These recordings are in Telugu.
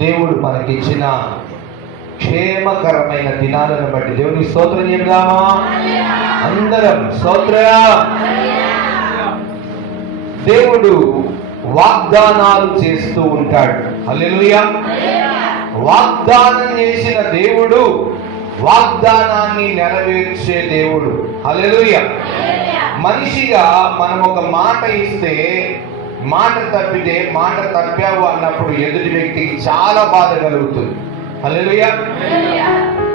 దేవుడు మనకిచ్చిన క్షేమకరమైన దినాలను బట్టి దేవుని స్తోత్రం చెప్దామా? అందరం స్తోత్రం. దేవుడు వాగ్దానాలు చేస్తూ ఉంటాడు. హల్లెలూయా. వాగ్దానం చేసిన దేవుడు వాగ్దానాన్ని నెరవేర్చే దేవుడు. హల్లెలూయా. మనిషిగా మనం ఒక మాట ఇస్తే, మాట తప్పితే, మాట తప్పావు అన్నప్పుడు ఎదుటి వ్యక్తికి చాలా బాధ కలుగుతుంది. హల్లెలూయా.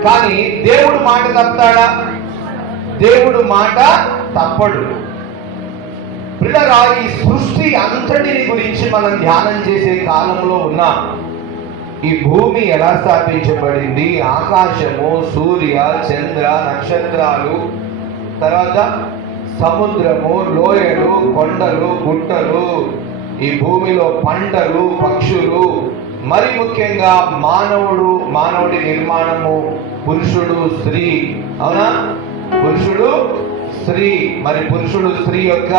కానీ దేవుడు మాట తప్పుతాడా? దేవుడు మాట తప్పడు. ప్రియులారా, ఈ సృష్టి అంతటిని గురించి మనం ధ్యానం చేసే కాలంలో ఉన్నాం. ఈ భూమి ఎలా స్థాపించబడింది, ఆకాశము, సూర్య, చంద్ర, నక్షత్రాలు, తర్వాత సముద్రము, లోయలు, కొండలు, గుట్టలు, ఈ భూమిలో పంటలు, పక్షులు, మరి ముఖ్యంగా మానవుడి నిర్మాణము, పురుషుడు, స్త్రీ. అవునా? పురుషుడు, స్త్రీ. మరి పురుషుడు, స్త్రీ యొక్క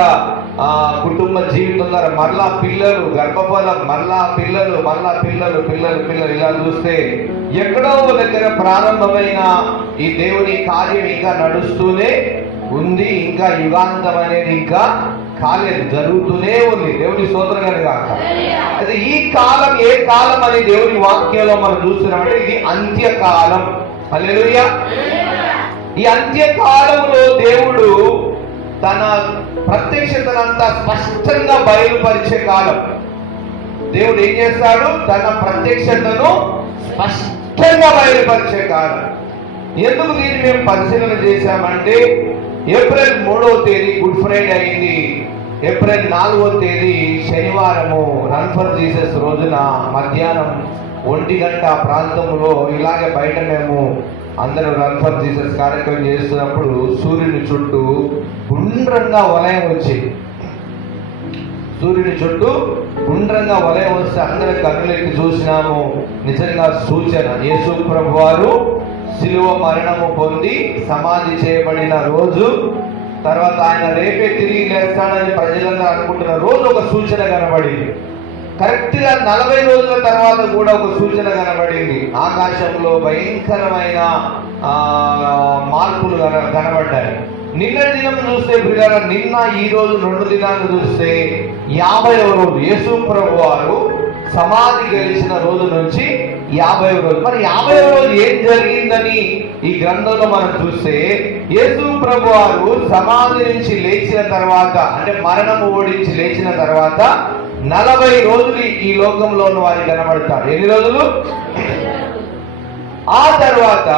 కుటుంబ జీవితం ద్వారా మరలా పిల్లలు, గర్భఫలం, మరలా పిల్లలు, మరలా పిల్లలు, ఇలా చూస్తే ఎక్కడో దగ్గర ప్రారంభమైన ఈ దేవుని కార్యం ఇంకా నడుస్తూనే ఉంది. ఇంకా యుగాంతం అనేది ఇంకా కాలేదు, జరుగుతూనే ఉంది. దేవుని స్తోత్రం కనుగాక. అయితే ఈ కాలం ఏ కాలం అని దేవుని వాక్యంలో మనం చూస్తున్నామంటే ఇది అంత్యకాలం. హల్లెలూయా. ఈ అంత్యకాలంలో దేవుడు తన ప్రత్యక్షతనంతా స్పష్టంగా బయలుపరిచే కాలం. దేవుడు ఏం చేస్తాడు? తన ప్రత్యక్షతను స్పష్టంగా బయలుపరిచే కాలం. ఎందుకు దీన్ని మేము పరిశీలన చేశామంటే, ఏప్రిల్ 3వ తేదీ గుడ్ ఫ్రైడే అయింది. ఏప్రిల్ 4వ తేదీ శనివారము రన్ ఫర్ జీసస్ రోజున మధ్యాహ్నం 1 గంట ప్రాంతంలో ఇలాగే బయట మేము అందరూ రన్ ఫర్ జీసస్ కార్యక్రమం చేస్తున్నప్పుడు సూర్యుని చుట్టూ గుండ్రంగా వలయం వచ్చింది. సూర్యుని చుట్టూ గుండ్రంగా వలయం వస్తే అందరం కన్నులెత్తి చూసినాము. నిజంగా సూచన, యేసు ప్రభు వారు శిలువ మరణము పొంది సమాధి చేయబడిన రోజు, తర్వాత ఆయన రేపే తిరిగి లేస్తాడని ప్రజలందరూ అనుకుంటున్న రోజు ఒక సూచన కనబడింది. కరెక్ట్ గా 40 రోజుల తర్వాత కూడా ఒక సూచన కనబడింది. ఆకాశంలో భయంకరమైన మార్పులు కనబడ్డాయి. నిన్న దినం చూస్తే ప్రియులారా, నిన్న ఈ రోజు 2 దినాలు చూస్తే 50వ రోజు యేసు ప్రభు వారు సమాధి గెలిచిన రోజు నుంచి 50వ రోజు. మరి 50వ రోజు ఏం జరిగిందని ఈ గ్రంథంలో మనం చూస్తే, యేసు ప్రభు వారు సమాధి నుంచి లేచిన తర్వాత, అంటే మరణము ఓడించి లేచిన తర్వాత 40 రోజులు ఈ లోకంలో ఉన్న వారికి కనబడతారు. ఎన్ని రోజులు? ఆ తర్వాత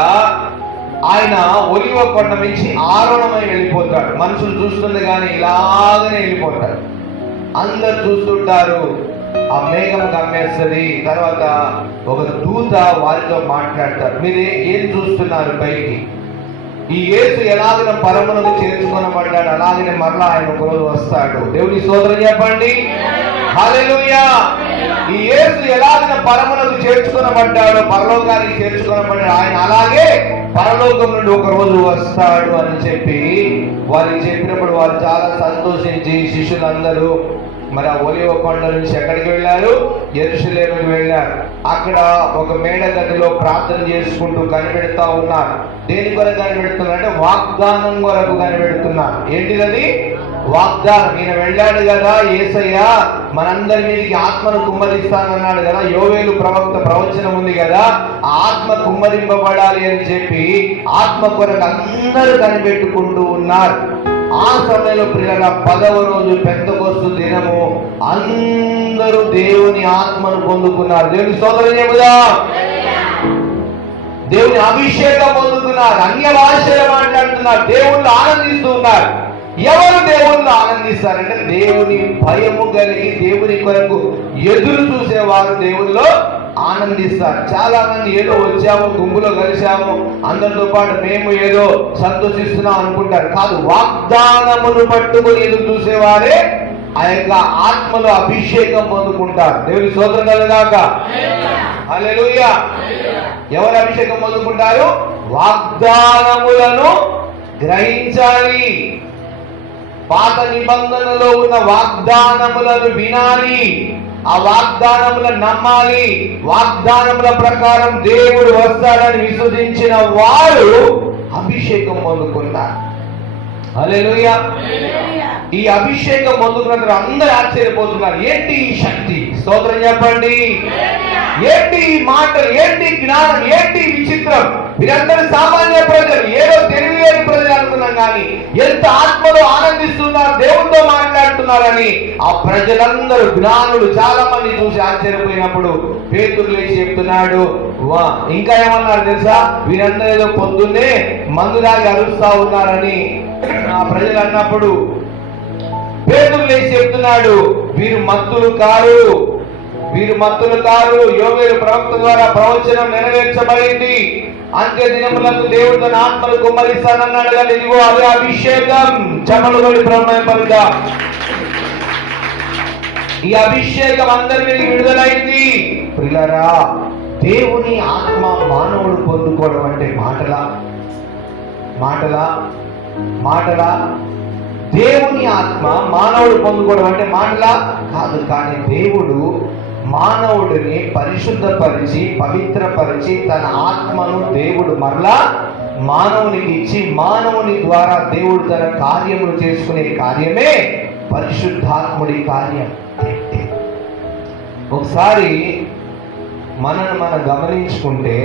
ఆయన ఒలివ కొండ నుంచి ఆరోహణమై వెళ్ళిపోతాడు. మనుషులు చూస్తుంది కానీ ఇలాగనే వెళ్ళిపోతాడు. అందరు చూస్తుంటారు. ఆ మేఘం కమ్మేస్తుంది. తర్వాత ఒక దూత వారితో మాట్లాడతారు. మీరు ఏం చూస్తున్నారు పైకి? ఈ యేసు ఎలాగైనా పరమునకు చేర్చుకొనబడ్డాడు, అలాగనే మరలా ఆయన ఒకరోజు వస్తాడు. దేవుని స్తోత్రం చెప్పండి. హల్లెలూయా. ఈ యేసు ఎలాగైనా పరమునకు చేర్చుకొనబడ్డాడు, పరలోకానికి చేర్చుకొనబడ్డాడు, ఆయన అలాగే పరలోకం నుండి ఒక రోజు వస్తాడు అని చెప్పి వారికి చెప్పినప్పుడు వారు చాలా సంతోషించి శిష్యులందరూ మరి ఆ ఒలివ కొండ నుంచి ఎక్కడికి వెళ్ళారు? యెరూషలేముకి వెళ్ళారు. అక్కడ ఒక మేడ గదిలో ప్రార్థన చేసుకుంటూ కనిపెడతా ఉన్నారు. దేని కొరకు కనిపెడుతున్నారు అంటే వాగ్దానం కొరకు కనిపెడుతున్నారు. ఏంటిదని? వాగ్దానం. ఈయన వెళ్ళాడు కదా యేసయ్య, మనందరి మీదకి ఆత్మను కుమ్మరిస్తానన్నాడు కదా, యోవేలు ప్రవక్త ప్రవచనం ఉంది కదా, ఆ ఆత్మ కుమ్మరింపబడాలి అని చెప్పి ఆత్మ కొరకు అందరూ కనిపెట్టుకుంటూ ఉన్నారు. ఆ సమయంలో ప్రియుల 10వ రోజు పెంతెకొస్తు దినము అందరూ దేవుని ఆత్మను పొందుకున్నారు. దేవుని స్తోత్రం చెబుదాం. దేవుని అభిషేకం పొందుకున్నారు. అన్య భాషలు మాట్లాడుతున్నారు. దేవుళ్ళు ఆనందిస్తూ ఉన్నారు. ఎవరు దేవుళ్ళు ఆనందిస్తారంటే దేవుని భయము కలిగి దేవుని కొరకు ఎదురు చూసేవారు దేవుల్లో ఆనందిస్తారు. చాలా మంది ఏదో వచ్చాము, గుంపులో కలిసాము, అందరితో పాటు మేము ఏదో సంతోషిస్తున్నాం అనుకుంటారు. కాదు, వాగ్దానమును పట్టుకుని ఎదురు చూసేవారే ఆ యొక్క ఆత్మలో అభిషేకం పొందుకుంటారు. దేవుని స్తోత్రం కలుగాక. హల్లెలూయా. ఎవరు అభిషేకం పొందుకుంటారు? వాగ్దానములను గ్రహించాలి. పాత నిబంధనలో ఉన్న వాగ్దానములను వినాలి. ఆ వాగ్దానములను నమ్మాలి. వాగ్దానముల ప్రకారం దేవుడు వస్తాడని విశ్వసించిన వారు అభిషేకం పొందుకున్నారు. హల్లెలూయా. ఈ అభిషేకం పొందుకున్న అందరూ ఆశ్చర్యపోతున్నారు. ఏంటి ఈ శక్తి? స్తోత్రం చెప్పండి. ఏంటి ఈ మాటలు? ఏంటి జ్ఞానం? ఏంటి విచిత్రం? వీరందరూ సామాన్య ప్రజలు, ఏదో తెలియలేని ప్రజలు అనుకున్నాం, కానీ ఎంత ఆత్మలో ఆనందిస్తున్నారు, దేవుడితో మాట్లాడుతున్నారని ఆ ప్రజలందరూ జ్ఞానులు చాలా మంది చూసి ఆశ్చర్యపోయినప్పుడు పేతురు లేచి చెప్తున్నాడు. ఇంకా ఏమన్నారు తెలుసా? వీరందరూ ఏదో పొద్దున్నే మందు దాగి అరుస్తా ఉన్నారని ఆ ప్రజలు అన్నప్పుడు పేతురు లేచి చెప్తున్నాడు, వీరు మత్తులు కారు, వీరు మత్తులు కారు. యోవేలు ప్రవక్త ద్వారా ప్రవచనం నెరవేర్చబడింది. అంత్య దినములకు దేవుడు తన ఆత్మను కుమ్మరిస్తానన్నాడు. కానీ ఇదిగో అదే అభిషేకం. చెమలు పడి బ్రహ్మపరిగా ఈ అభిషేకం అందరి మీద విడుదలైంది. ప్రియులారా, దేవుని ఆత్మ మానవుడు పొందుకోవడం అంటే మాటలా? మాటలా? మాటలా? దేవుని ఆత్మ మానవుడు పొందుకోవడం అంటే మాటలా? కాదు. కానీ దేవుడు మానవుడిని పరిశుద్ధపరిచి పవిత్రపరిచి తన ఆత్మను దేవుడు మరలా మానవునికి ఇచ్చి మానవుని ద్వారా దేవుడు తన కార్యములు చేసుకునే కార్యమే పరిశుద్ధాత్ముడి కార్యం. ఒకసారి మనం గమనించుకుంటే,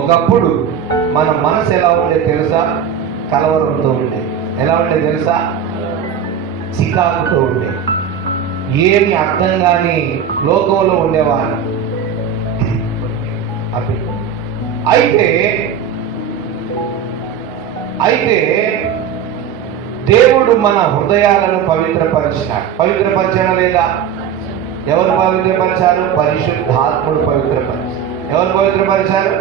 ఒకప్పుడు మన మనసు ఎలా ఉండే తెలుసా? కలవరంతో ఉండే. ఎలా ఉండే తెలుసా? చికాకుతో ఉండే. ఏమి అర్థం కాని లోకంలో ఉండేవారు. అయితే దేవుడు మన హృదయాలను పవిత్రపరిచాడు. పవిత్రపరిచాడా లేదా? ఎవరు పవిత్రపరిచారు? పరిశుద్ధాత్ముడు పవిత్రపరిచారు. ఎవరు పవిత్రపరిచారు?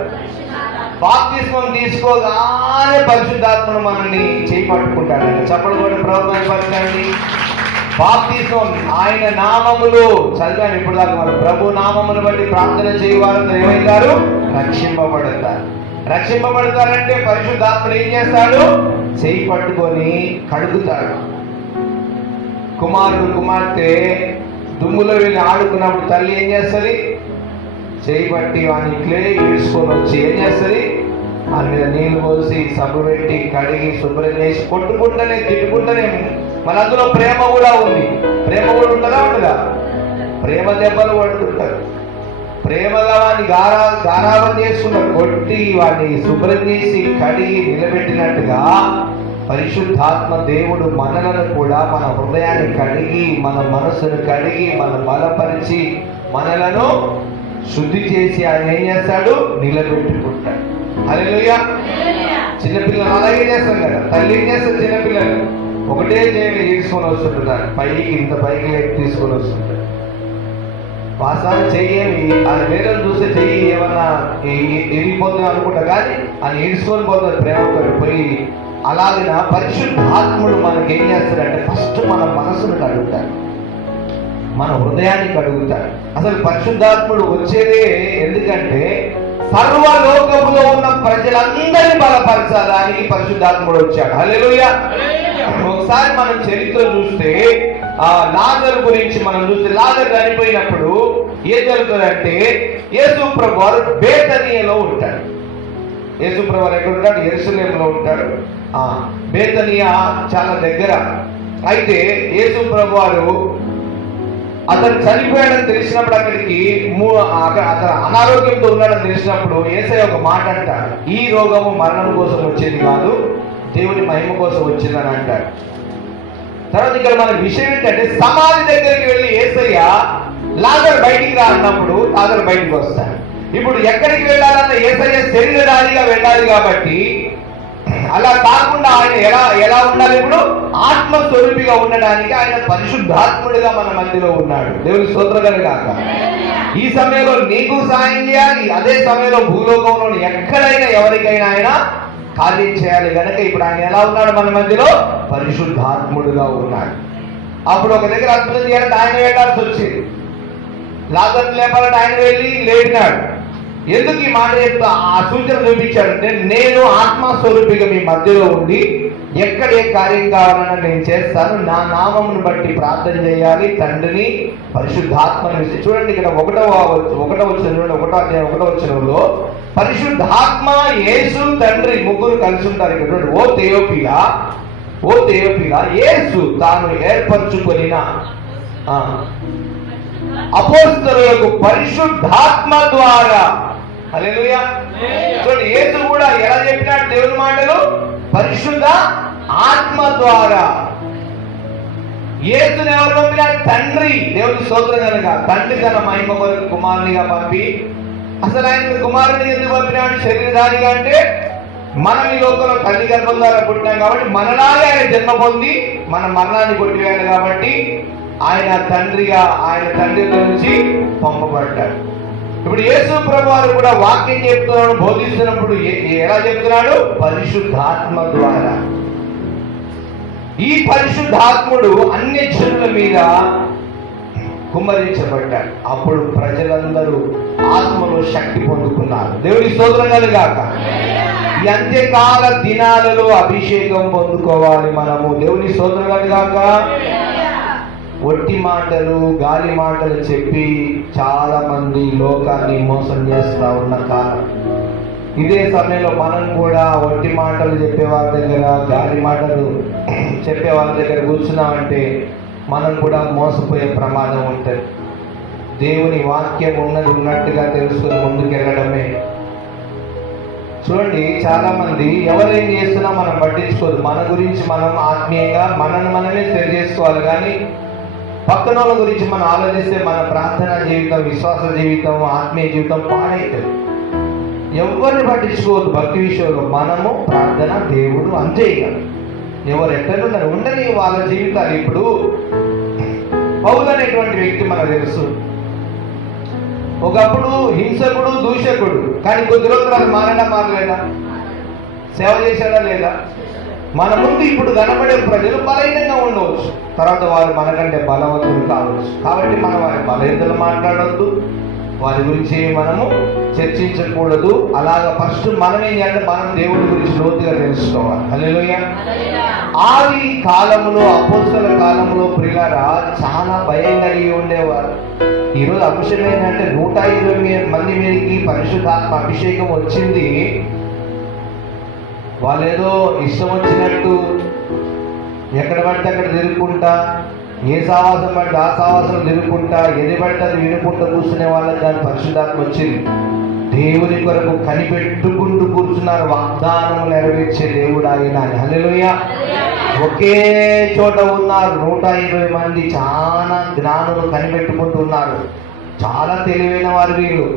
బాప్తిస్మం తీసుకోగానే పరిశుద్ధాత్మను మనల్ని చేపట్టుకుంటాడు. చప్పలు కూడా ప్రభుత్వపరచండి. బాప్తిస్మం ఆయన నామములు చదివాను ఇప్పుడు దాకా. మన ప్రభు నామమును బట్టి ప్రార్థన చేయవారందరూ ఏమవుతారు? రక్షింపబడతారు. రక్షింపబడతారంటే పరిశుద్ధాత్ముడు ఏం చేస్తాడు? చేయి పట్టుకొని కడుగుతాడు. కుమారుడు కుమార్తె దుమ్ములో వెళ్ళి ఆడుకున్నప్పుడు తల్లి ఏం చేస్తుంది? చేయి పట్టి వాడిని ఇట్లే ఈడ్చుకొని వచ్చి ఏం చేస్తుంది? వాని మీద నీళ్లు పోసి సబ్బు పెట్టి కడిగి శుభ్రం చేసి కొట్టుకుంటూనే తిట్టుకుంటూనే. మన అందులో ప్రేమ కూడా ఉంది. ప్రేమ కూడా ఉంటుందా? ఉండదా? ప్రేమ దెబ్బలు పడుతుంటారు. ప్రేమగా వాడిని గారాబం చేసుకుంటారు. కొట్టి వాడిని శుభ్రం చేసి కడిగి నిలబెట్టినట్టుగా పరిశుద్ధాత్మ దేవుడు మనలను కూడా మన హృదయాన్ని కడిగి మన మనసును కడిగి మన బలపరిచి మనలను శుద్ధి చేసి ఆయన ఏం చేస్తాడు? నిలబెట్టుకుంటాడు. హల్లెలూయా. చిన్నపిల్లలు అలాగే చేస్తాం కదా. తల్లి ఏం చేస్తారు? చిన్నపిల్లలు ఒకటే చేయి తీసుకొని వస్తుంటారు. పైకి ఇంత పైకి తీసుకొని వస్తుంటారు. వాసాలు చెయ్యేమి ఆయన వేరే చూస్తే చెయ్యి ఏమన్నా ఎరిగిపోతుంది అనుకుంటా, కానీ ఆయన ఈడ్చుకొని పోతుంది ప్రేమతో పోయి. అలాగిన పరిశుద్ధాత్ముడు మనకి ఏం చేస్తాడంటే ఫస్ట్ మన మనసును కడుగుతాడు, మన హృదయాన్ని కడుగుతాడు. అసలు పరిశుద్ధాత్ముడు వచ్చేదే ఎందుకంటే సర్వలోకములో ఉన్న ప్రజలందరినీ బలపరచడానికి పరిశుద్ధాత్ముడు వచ్చాడు. హల్లెలూయా. ఒకసారి మనం చరిత్ర చూస్తే లాజరు గురించి మనం చూస్తే, లాజరు చనిపోయినప్పుడు ఏం జరుగుతుందంటే యేసు ప్రభువారు బేతనీయలో ఉంటాడు. యేసు ప్రభువారు ఎక్కడ ఉంటాడు? యెరూషలేములో ఉంటాడు. బేతనీయ చాలా దగ్గర. అయితే యేసు ప్రభువారు అతను చనిపోయాడని తెలిసినప్పుడు అతను అనారోగ్యంతో ఉన్నాడని తెలిసినప్పుడు యేసయ్య ఒక మాట అంటాడు, ఈ రోగము మరణం కోసం వచ్చేది కాదు, దేవుని మహిమ కోసం వచ్చిందని అంటాడు. తర్వాత ఇక్కడ మన విషయం ఏంటంటే సమాధి దగ్గరికి వెళ్ళి యేసయ్య లాజరు బయటికి రా అన్నప్పుడు లాజరు బయటికి వస్తాడు. ఇప్పుడు ఎక్కడికి వెళ్ళాలన్న యేసయ్య శరీరధారిగా వెళ్ళాలి కాబట్టి అలా కాకుండా ఆయన ఎలా ఉండాలి? ఇప్పుడు ఆత్మస్వరూపిగా ఉండడానికి ఆయన పరిశుద్ధాత్ముడిగా మన మధ్యలో ఉన్నాడు. దేవుని స్తోత్రం కలుగాక. ఈ సమయంలో నీకు సాయం చేయాలి, అదే సమయంలో భూలోకంలో ఎక్కడైనా ఎవరికైనా ఆయన కార్యం చేయాలి కనుక ఇప్పుడు ఆయన ఎలా ఉన్నాడు? మన మధ్యలో పరిశుద్ధాత్ముడుగా ఉన్నాడు. అప్పుడు ఒక దగ్గర అద్భుతం చేయాలంటే ఆయన వెళ్ళాల్సి వచ్చింది. లాజరుని లేపాలంటే ఆయన వెళ్ళి లేపినాడు. ఎందుకు ఈ మాట చెప్తా ఆ సూచన చూపించాడంటే, నేను ఆత్మస్వరూపిగా మీ మధ్యలో ఉండి ఎక్కడ ఏ కార్యం కావాలన్నా నేను చేస్తాను, నా నామమును బట్టి ప్రార్థన చేయాలి, తండ్రిని పరిశుద్ధాత్మని. చూడండి ఇక్కడ ఒకటో వచనంలో పరిశుద్ధాత్మ, యేసు, తండ్రి ముగ్గురు కలిసి ఉంటారు. ఇక్కడ ఓ తెయోఫిలా యేసు తాను ఏర్పరచుకొనిన అపోస్తలులకు పరిశుద్ధాత్మ ద్వారా, హల్లెలూయా. చూడండి, యేసు కూడా ఎలా చెప్పినాడు దేవుని మాటలు? పరిశుద్ధ ఆత్మ ద్వారా. యేసుని ఎవరు పంపినాడు? తండ్రి. దేవుని స్తోత్రం కనుక తండ్రి తన మహిమ కొరకు కుమారునిగా పంపి, అసలు ఆయన కుమారుని ఎందుకు పంపినాడు శరీరధారిగా అంటే, మనం ఈ లోకంలో తల్లి గర్భం ద్వారా పుట్టినాం కాబట్టి మనలాగే ఆయన జన్మ పొంది మన మరణాన్ని కొట్టివేయాలి కాబట్టి ఆయన తండ్రిగా, ఆయన తండ్రి నుంచి పంపబడ్డాడు. ఇప్పుడు యేసు ప్రభు వారు కూడా వాక్యం చెప్తున్నాడు, బోధిస్తున్నప్పుడు ఎలా చెప్తున్నాడు? పరిశుద్ధాత్మ ద్వారా. ఈ పరిశుద్ధాత్ముడు అన్ని జనుల మీద కుమ్మరించబడ్డాడు. అప్పుడు ప్రజలందరూ ఆత్మలో శక్తి పొందుకున్నారు. దేవుని స్తోత్రం కలుగాక. ఈ అంత్యకాల దినాలలో అభిషేకం పొందుకోవాలి మనము. దేవుని స్తోత్రం కలుగాక. ఒట్టి మాటలు, గాలి మాటలు చెప్పి చాలా మంది లోకాన్ని మోసం చేస్తా ఉన్న కాలం. ఇదే సమయంలో మనం కూడా ఒట్టి మాటలు చెప్పే వాళ్ళ దగ్గర, గాలి మాటలు చెప్పే వాళ్ళ దగ్గర కూర్చున్నామంటే మనం కూడా మోసపోయే ప్రమాదం ఉంటుంది. దేవుని వాక్యం ఉన్నట్టుగా తెలుసుకుని ముందుకెళ్ళడమే. చూడండి, చాలా మంది ఎవరేం చేస్తున్నా మనం పట్టించుకోదు. మన గురించి మనం ఆత్మీయంగా మనమే సరి చేసుకోవాలి, కానీ పక్కన వాళ్ళ గురించి మనం ఆలోచిస్తే మన ప్రార్థన జీవితం, విశ్వాస జీవితం, ఆత్మీయ జీవితం పాడైతుంది. ఎవరిని పట్టించుకోవద్దు భక్తి విషయంలో. మనము, ప్రార్థన, దేవుడు, అంతే. ఇక ఎవరు ఎక్కడున్నారు ఉండని వాళ్ళ జీవితాలు. ఇప్పుడు పౌలు అనేటువంటి వ్యక్తి మనకు తెలుసు, ఒకప్పుడు హింసకుడు, దూషకుడు, కానీ కొద్ది రోజులు అది మారలేదా? సేవ చేశాడా లేదా? మన ముందు ఇప్పుడు కనబడే ప్రజలు బలహీనంగా ఉండవచ్చు, తర్వాత వారు మనకంటే బలవంతులు కావచ్చు. కాబట్టి మనం వారి బలహీనతలు మాట్లాడవద్దు, వారి గురించి మనము చర్చించకూడదు. అలాగా ఫస్ట్ మనం ఏం చేయాలంటే మనం దేవుడి గురించి లోతుగా తెలుసుకోవాలి. హల్లెలూయా. ఆది కాలంలో, అపోస్తల కాలంలో ప్రియులారా చాలా భయం కలిగి ఉండేవారు. ఈరోజు అంశం ఏంటంటే 120 మంది మీదకి పరిశుద్ధాత్మ అభిషేకం వచ్చింది. వాళ్ళేదో ఇష్టం వచ్చినట్టు ఎక్కడ పడితే అక్కడ తిరుగుకుంటా, ఏ సావాసం పడితే ఆ సావాసం తిరుగుకుంటా, ఏది పడితే అది వినుకుంటూ కూర్చునే వాళ్ళకి దాని పరిశుద్ధాత్మ వచ్చింది. దేవుని కొరకు కనిపెట్టుకుంటూ కూర్చున్నారు. వాగ్దానం నెరవేర్చే దేవుడు ఆయన. హల్లెలూయా. ఒకే చోట ఉన్నారు 120 మంది. చాలా జ్ఞానులు కనిపెట్టుకుంటూ ఉన్నారు. చాలా తెలివైన వారు వీరు.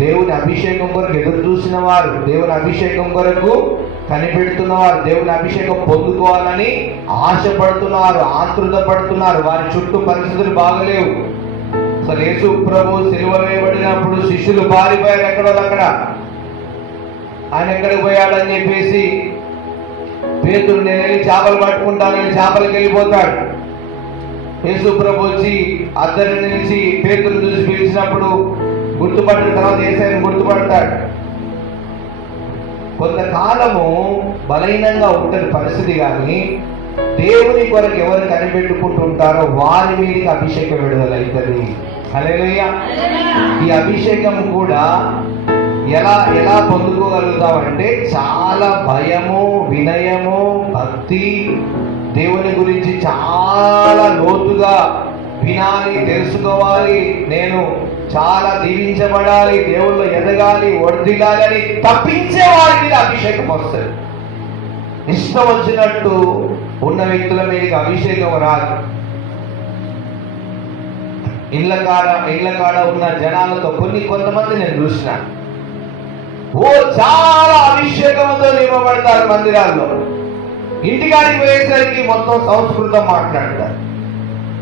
దేవుని అభిషేకం కొరకు ఎదురు చూసిన వారు, దేవుని అభిషేకం కొరకు కనిపెడుతున్నవారు, దేవుని అభిషేకం పొందుకోవాలని ఆశపడుతున్నారు, ఆతృత పడుతున్నారు. వారి చుట్టూ పరిస్థితులు బాగలేవు. అసలు యేసు ప్రభు సిలువ వేయబడినప్పుడు శిష్యులు పారిపోయారు అక్కడ. ఆయన ఎక్కడికి పోయాడని చెప్పేసి పేతురు, నేను వెళ్ళి చేపలు పట్టుకుంటానని చేపలకు వెళ్ళిపోతాడు. యేసు ప్రభు వచ్చి అద్దరిని నిలిచి పేతురు చూసి పిలిచినప్పుడు గుర్తుపట్టిన తర్వాత యేసయ్యను గుర్తుపడతాడు. కొంతకాలము బలహీనంగా ఉంటుంది పరిస్థితి, కానీ దేవుని కొరకు ఎవరు కనిపెట్టుకుంటూ ఉంటారో వారి మీదకి అభిషేకం విడుదలవుతుంది. హల్లెలూయా. ఈ అభిషేకం కూడా ఎలా పొందుకోగలుగుతామంటే చాలా భయము, వినయము, భక్తి, దేవుని గురించి చాలా లోతుగా వినాలి, తెలుసుకోవాలి. నేను చాలా దీవించబడాలి, దేవుళ్ళు ఎదగాలి, వర్ధిల్లాలని తప్పించే వారి మీద అభిషేకం వస్తుంది. ఇష్టం వచ్చినట్టు ఉన్న వ్యక్తుల మీదకి అభిషేకం రాదు. ఇళ్ళ కాడ ఉన్న జనాలతో కొంతమంది నేను చూసిన చాలా అభిషేకంతో నింపబడతారు మందిరాల్లో. ఇంటికాడికి పోయేసరికి మొత్తం సంస్కృతం మాట్లాడతారు.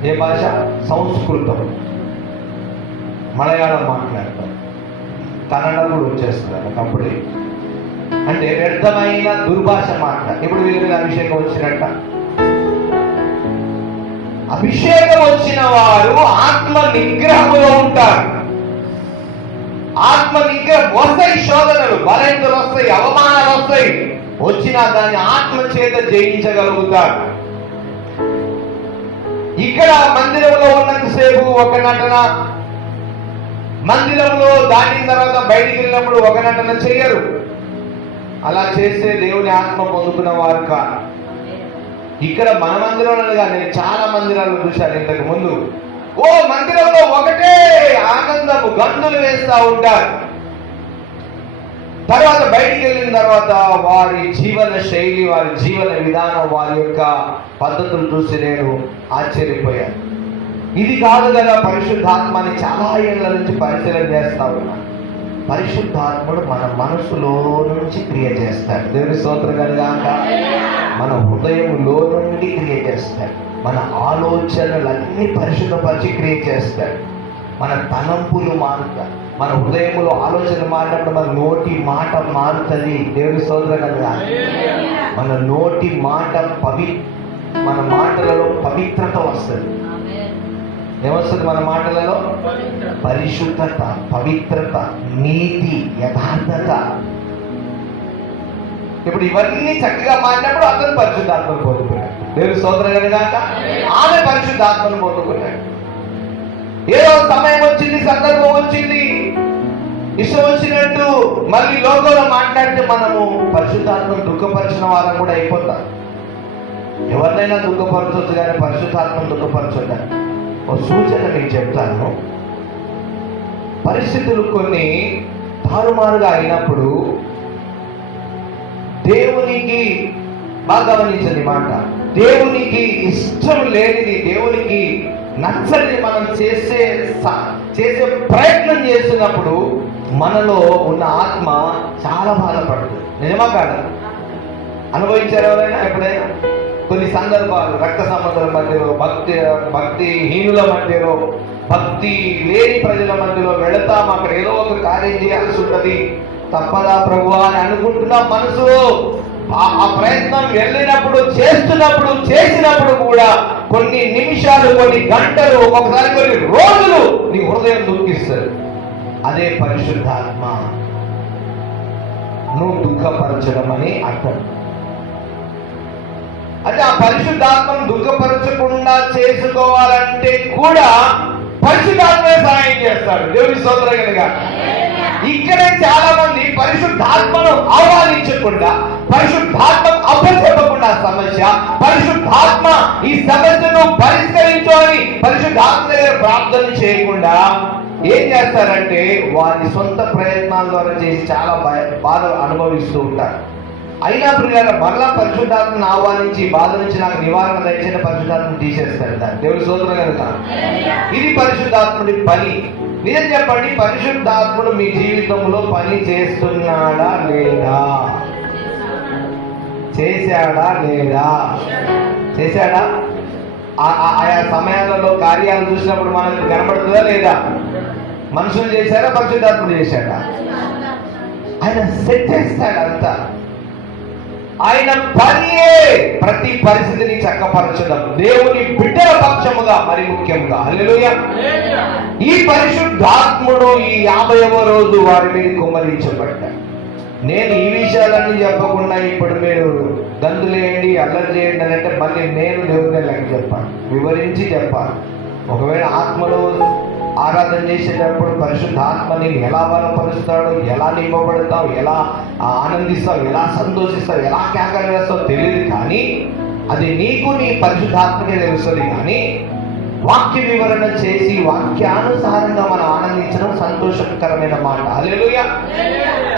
ఏ భాష? సంస్కృతం. మలయాళం మాట్లాడతారు, కన్నడ కూడా వచ్చేస్తున్నారు ఒకప్పుడే. అంటే వ్యర్థమైన దుర్భాష మాట్లాడ. ఇప్పుడు వీళ్ళ మీద అభిషేకం వచ్చినట్ట. అభిషేకం వచ్చిన వారు ఆత్మ నిగ్రహంలో ఉంటారు. ఆత్మకి ఇంకా వస్తాయి శోధనలు, బలహీనతలు వస్తాయి, అవమానాలు వస్తాయి. వచ్చినా దాన్ని ఆత్మ చేత జయించగలుగుతాడు. ఇక్కడ మందిరంలో ఉన్నంతసేపు ఒక నటన, మందిరంలో దాటిన తర్వాత బయటికి వెళ్ళినప్పుడు ఒక నటన చేయరు. అలా చేస్తే దేవుని ఆత్మ పొందుకున్న వారు కాదు. ఇక్కడ మన మందిరంలో నేను చాలా మందిరాలు చూశాను ఇంతకు ముందు. ఓ మందిరంలో ఒకటే ఆనందము, గంతులు వేస్తూ ఉంటారు. తర్వాత బయటికి వెళ్ళిన తర్వాత వారి జీవన శైలి, వారి జీవన విధానం, వారి యొక్క పద్ధతులు చూసి నేను ఆశ్చర్యపోయాను. ఇది కాదు కదా పరిశుద్ధాత్మని చాలా ఏళ్ళ నుంచి పరిశీలన చేస్తా ఉన్నా. పరిశుద్ధాత్ముడు మన మనసులో నుంచి క్రియ చేస్తాడు. దేవుని స్తోత్రం కలుగాక. మన హృదయంలో నుండి క్రియ చేస్తాడు. మన ఆలోచనలన్నీ పరిశుద్ధపరిచి క్రియ చేస్తాడు. మన తలంపులు మారుతాయి. మన హృదయంలో ఆలోచన మారినప్పుడు మన నోటి మాట మారుతుంది. దేవుని స్తోత్రం కలుగాక. మన నోటి మాట మన మాటలలో పవిత్రత వస్తుంది. ఏమొస్తుంది మన మాటలలో? పరిశుద్ధత, పవిత్రత, నీతి, యథార్థత. ఇప్పుడు ఇవన్నీ చక్కగా మారినప్పుడు అతను పరిశుద్ధాత్మను పొందుకున్నాడు. దేవుని స్తోత్రం కలుగాక. ఆమె పరిశుద్ధాత్మను పొందుకున్నాడు. ఏదో సమయం వచ్చింది, సందర్భం వచ్చింది, ఇష్టం వచ్చినట్టు మళ్ళీ లోకంలో మాట్లాడితే మనము పరిశుద్ధాత్మను దుఃఖపరిచిన వారం కూడా అయిపోతాం. ఎవరినైనా దుఃఖపరచవచ్చు కానీ పరిశుద్ధాత్మను దుఃఖపరచొద్దు. ఒక సూచన నేను చెప్తాను. పరిస్థితులు కొన్ని తారుమారుగా అయినప్పుడు దేవునికి, బాగా గమనించండి మాట, దేవునికి ఇష్టం లేనిది, దేవునికి నచ్చని మనం చేసే ప్రయత్నం చేస్తున్నప్పుడు మనలో ఉన్న ఆత్మ చాలా బాధపడుతుంది. నిజమా కాదు? అనుభవించారు ఎవరైనా ఎప్పుడైనా? కొన్ని సందర్భాలు రక్త సంబంధాల మధ్యలో, భక్తిహీనుల మధ్యలో, భక్తి లేని ప్రజల మధ్యలో వెళతాం. అక్కడ ఏదో ఒక కార్యం చేయాల్సి ఉంటుంది. తప్పదా ప్రభు అని అనుకుంటున్నా మనసు. ఆ ప్రయత్నం వెళ్ళినప్పుడు, చేసినప్పుడు కూడా కొన్ని నిమిషాలు, కొన్ని గంటలు, ఒక్కొక్కసారి కొన్ని రోజులు నీ హృదయం దుఃఖిస్తుంది. అదే పరిశుద్ధాత్మ నువ్వు దుఃఖపరచడం అని అర్థం. అంటే ఆ పరిశుద్ధాత్మను దుఃఖపరచకుండా చేసుకోవాలంటే కూడా పరిశుద్ధాత్మే సహాయం చేస్తాడు. దేవుని స్తోత్రం కలుగాక. ఇక్కడే చాలా మంది పరిశుద్ధాత్మను ఆహ్వానించకుండా, పరిశుద్ధాత్మను అప్పచెప్పకుండా సమస్య, పరిశుద్ధాత్మ ఈ సమస్యను పరిష్కరించు అని పరిశుద్ధాత్మ దగ్గర ప్రార్థన చేయకుండా ఏం చేస్తారంటే వారి సొంత ప్రయత్నాల ద్వారా చేసి చాలా బాధ అనుభవిస్తూ ఉంటారు. అయినా ప్రియులారా, మరలా పరిశుద్ధాత్మను ఆహ్వానించి బాధ నుంచి నాకు నివారణ దయచేసిన పరిశుద్ధాత్మను తీసేస్తారు. దేవుని స్తోత్రం కలుగుతా. ఇది పరిశుద్ధాత్ముడి పని. నిజం చెప్పండి, పరిశుద్ధాత్ముడు మీ జీవితంలో పని చేస్తున్నాడా లేదా? చేశాడా లేదా? చేశాడా? ఆయా సమయాలలో కార్యాలు చూసినప్పుడు మనకు కనబడుతుందా లేదా? మనుషులు చేశారా, పరిశుద్ధాత్ముడు చేశాడా? ఆయన సెట్ చేస్తాడు అంతా. ఆయన పనియే ప్రతి పరిస్థితిని చక్కపరచడం, దేవుని బిడ్డల పక్షముగా మరి ముఖ్యంగా. హల్లెలూయా. ఈ పరిశుద్ధాత్ముడు ఈ 50వ రోజు వారి మీద కుమ్మరించబడ్డాడు. నేను ఈ విషయాలన్నీ చెప్పకుండా ఇప్పుడు మీరు గంతులేయండి, అల్లరి చేయండి అని అంటే మళ్ళీ నేను దేవుని లెక్క చెప్పాను, వివరించి చెప్పాలి. ఒకవేళ ఆత్మలో ఆరాధన చేసేటప్పుడు పరిశుద్ధాత్మని ఎలా బలపరుస్తాడు, ఎలా నింపబడతావు, ఎలా ఆనందిస్తావు, ఎలా సంతోషిస్తావు, ఎలా కేకలు వేస్తావు తెలియదు. కానీ అది నీకు నీ పరిశుద్ధాత్మకే తెలుస్తుంది. కానీ వాక్య వివరణ చేసి వాక్యానుసారంగా మనం ఆనందించడం సంతోషకరమైన మాట. హల్లెలూయా.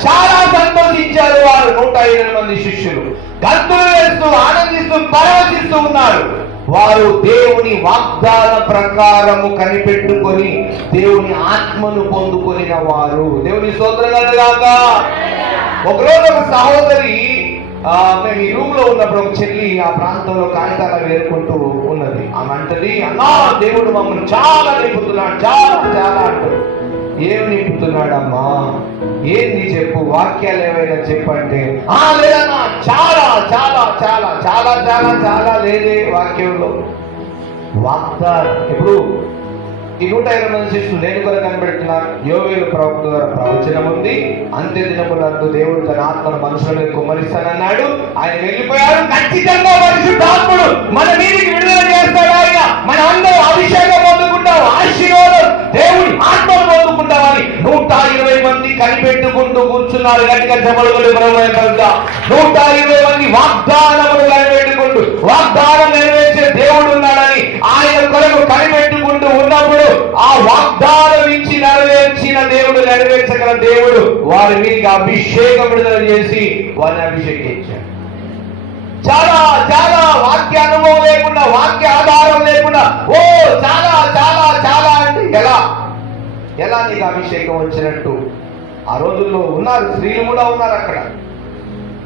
చాలా సంతోషించారు వారు. 120 మంది శిష్యులు గంతులు వేస్తూ ఆనందిస్తూ పరవశిస్తూ ఉన్నారు. వారు దేవుని వాగ్దాన ప్రకారము కనిపెట్టుకొని దేవుని ఆత్మను పొందుకొనిన వారు. దేవుని స్తోత్రం కలుగాక. ఒకరోజు ఒక సహోదరి, మేము ఈ రూమ్ లో ఉన్నప్పుడు ఒక చెల్లి ఆ ప్రాంతంలో కాగితాలు వేరుకుంటూ ఉన్నది. ఆమె అంటది, అన్నా దేవుడు మమ్మల్ని చాలా నింపుతున్నాడు, చాలా చాలా అంటారు. ఏం నింపుతున్నాడమ్మా, ఏంది చెప్పు, వాక్యాలు ఏమైనా చెప్పంటే, లేదన్నా చాలా చాలా చాలా చాలా చాలా చాలా లేదే వాక్యంలో. వాగ్దానం ఇప్పుడు ఈ 120 మంది శిష్యులు దేని కొరకు కనిపెడుతున్నారు? యోవేలు ప్రవక్త ద్వారా ప్రవచనం ఉంది, అంత్య దినములందు దేవుడు తన ఆత్మను మనుషుల మీద కుమ్మరిస్తానన్నాడు. ఆయన వెళ్ళిపోయాడు. ఖచ్చితంగా పరిశుద్ధాత్ముడు మన మీదకి విడుదల చేస్తాడు. ఆయన మన అందరూ అభిషేకం పొందుకుంటాం, ఆశీర్వాదం, దేవుడి ఆత్మను పొందుకుంటామని 120 మంది కనిపెట్టుకుంటూ కూర్చున్నారు. గట్టిగా జమలుగుడు 120 మంది వాగ్దానములు కనిపెట్టుకుంటూ, వాగ్దానం నెరవేర్చే దేవుడు ఉన్నాడని ఆయన కొరకు కనిపెట్టుకుంటూ ఉన్నప్పుడు ఆ వాగ్దానం ఇచ్చి నెరవేర్చిన దేవుడు, నెరవేర్చగల దేవుడు వారి మీద అభిషేకం విడుదల చేసి వారిని అభిషేకించాడు. చాలా చాలా వాక్య అనుభవం లేకుండా, వాక్య ఆధారం లేకుండా చాలా చాలా చాలా అంటే ఎలా నీకు అభిషేకం వచ్చినట్టు? ఆ రోజుల్లో ఉన్నారు, స్త్రీలు కూడా ఉన్నారు అక్కడ.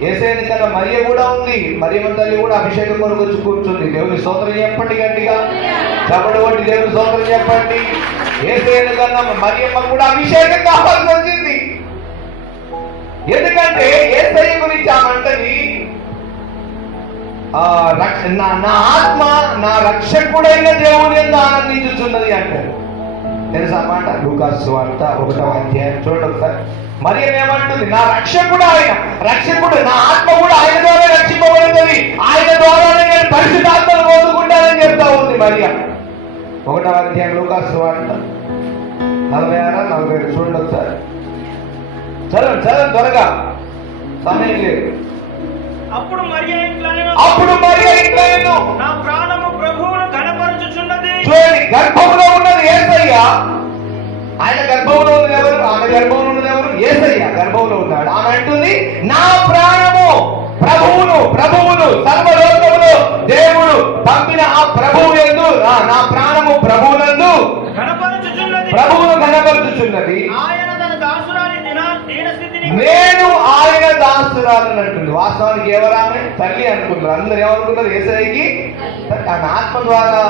యేసయ్య కన్నా మరియ కూడా ఉంది. మరియమ్మ తల్లి కూడా అభిషేకం కొరకు వచ్చి కూర్చుంది. దేవుని స్తోత్రం చెప్పండి, గట్టిగా చప్పటి కొట్టి దేవుని స్తోత్రం చెప్పండి. యేసయ్య కన్నా మరియమ్మ కూడా అభిషేకం కావాల్సి వచ్చింది. ఎందుకంటే యేసయ్య గురించి ఆమె అంటది, నా ఆత్మ నా రక్షకుడైన దేవుని యందు ఆనందించుచున్నది అంటారు. తెలుసా మాట? లూకాసు సువార్త 1వ అధ్యాయం చూడండి ఒకసారి. మరి ఏమంటుంది? నా రక్షకుడు ఆయన, రక్షకుడు నా ఆత్మ కూడా ఆయన ద్వారా రక్షింపబడుతుంది, ఆయన ద్వారానే నేను పరిశుద్ధాత్మను పొందుకుంటానని చెప్తా ఉంది మరియ. 1వ అధ్యాయం లూకాసు సువార్త 46, 47 చూడండి ఒకసారి. చదవండి త్వరగా, సమయం లేదు. అప్పుడు మరియ ఇంట్లో నా ప్రాణము ప్రభువును ఘనపరచుచున్నది. చూడండి, గర్భంలో ఉన్నది యేసయ్య. ఆయన గర్భంలో ఉన్నది ఎవరు? ఆమె గర్భంలో ఉన్నది ఎవరు? యేసయ్య గర్భంలో ఉన్నాడు. ఆమె అంటుంది, నా ప్రాణము ప్రభువును సర్వలోకములో దేవుడు పంపిన ఆ ప్రభువు యందు నా ప్రాణము ప్రభువునందు ప్రభువును ఘనపరచుచున్నది. నేను ఆయన దాసురాలని అంటుంది. వాస్తవానికి ఎవరామె? తల్లి అనుకున్నారు. అందరు ఏమనుకున్నారు? యేసయ్యకి తన ఆత్మ ద్వారా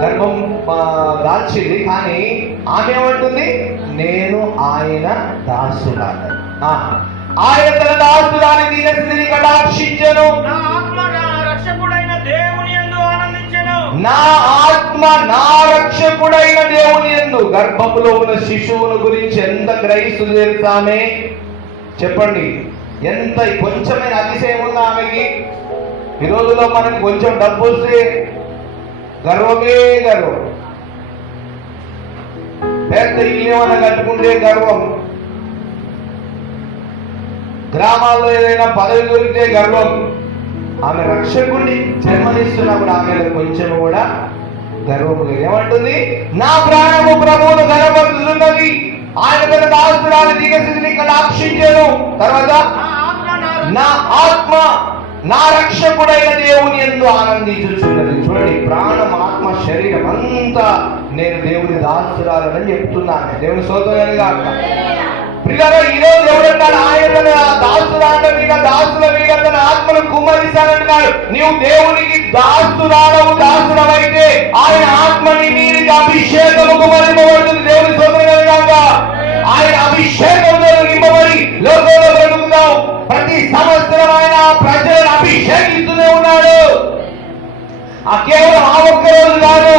గర్భం దాల్చింది. కానీ ఆమె ఏమంటుంది? నేను ఆయన దాసురాలని. ఆయన తన దాసురాలి దీనస్థితిని కటాక్షించెను. నా ఆత్మ నా రక్షకుడైన దేవుని యందు ఆనందించెను. నా ఆత్మ నా రక్షకుడైన దేవుని యందు. గర్భములో ఉన్న శిశువుల గురించి ఎంత గ్రహిస్తుంది తెలుసామే? చెప్పండి, ఎంత కొంచెమైన అతిశయం ఉందా ఆమెకి? ఈ రోజుల్లో మనకి కొంచెం డబ్బు వస్తే గర్వమే గర్వం, పెద్ద ఇల్లు ఏమైనా కట్టుకుంటే గర్వం, గ్రామాల్లో ఏదైనా పదవి దొరికితే గర్వం. ఆమె రక్షకుడిని జన్మనిస్తున్నప్పుడు ఆమెలో కొంచెం కూడా గర్వము లేదు. ఏమంటుంది? నా ప్రాణము ప్రభువును ఘనపరుచుచున్నది, ఆయన తన దాసురాలి దీనస్థితిని కటాక్షించెను. తర్వాత నా ఆత్మ నా రక్షకుడైన దేవుని యందు ఆనందించుచున్నది. చూడండి, ప్రాణం, ఆత్మ, శరీరం అంతా నేను దేవుని దాసురాలని చెప్తున్నాను. దేవుని స్తోత్రం గాక. ప్రియులారా, ఈరోజు ఎవరన్నాడు? ఆయన దాసురాల మీద తన ఆత్మను కుమ్మరిస్తానంటున్నాడు. నీవు దేవునికి దాసురమైతే ఆయన ఆత్మని మీరికి అభిషేకము కుమ్మరింపబడుతుంది. దేవుని స్తోత్రం గాక. ఆయన అభిషేకంతో నింపబడి లోకంలో బ్రతుకుతాం. ప్రతి సంవత్సరం ఆయన ప్రజలను అభిషేకిస్తూనే ఉన్నాడు. ఆ కేవలం ఆ ఒక్క రోజు కాదు,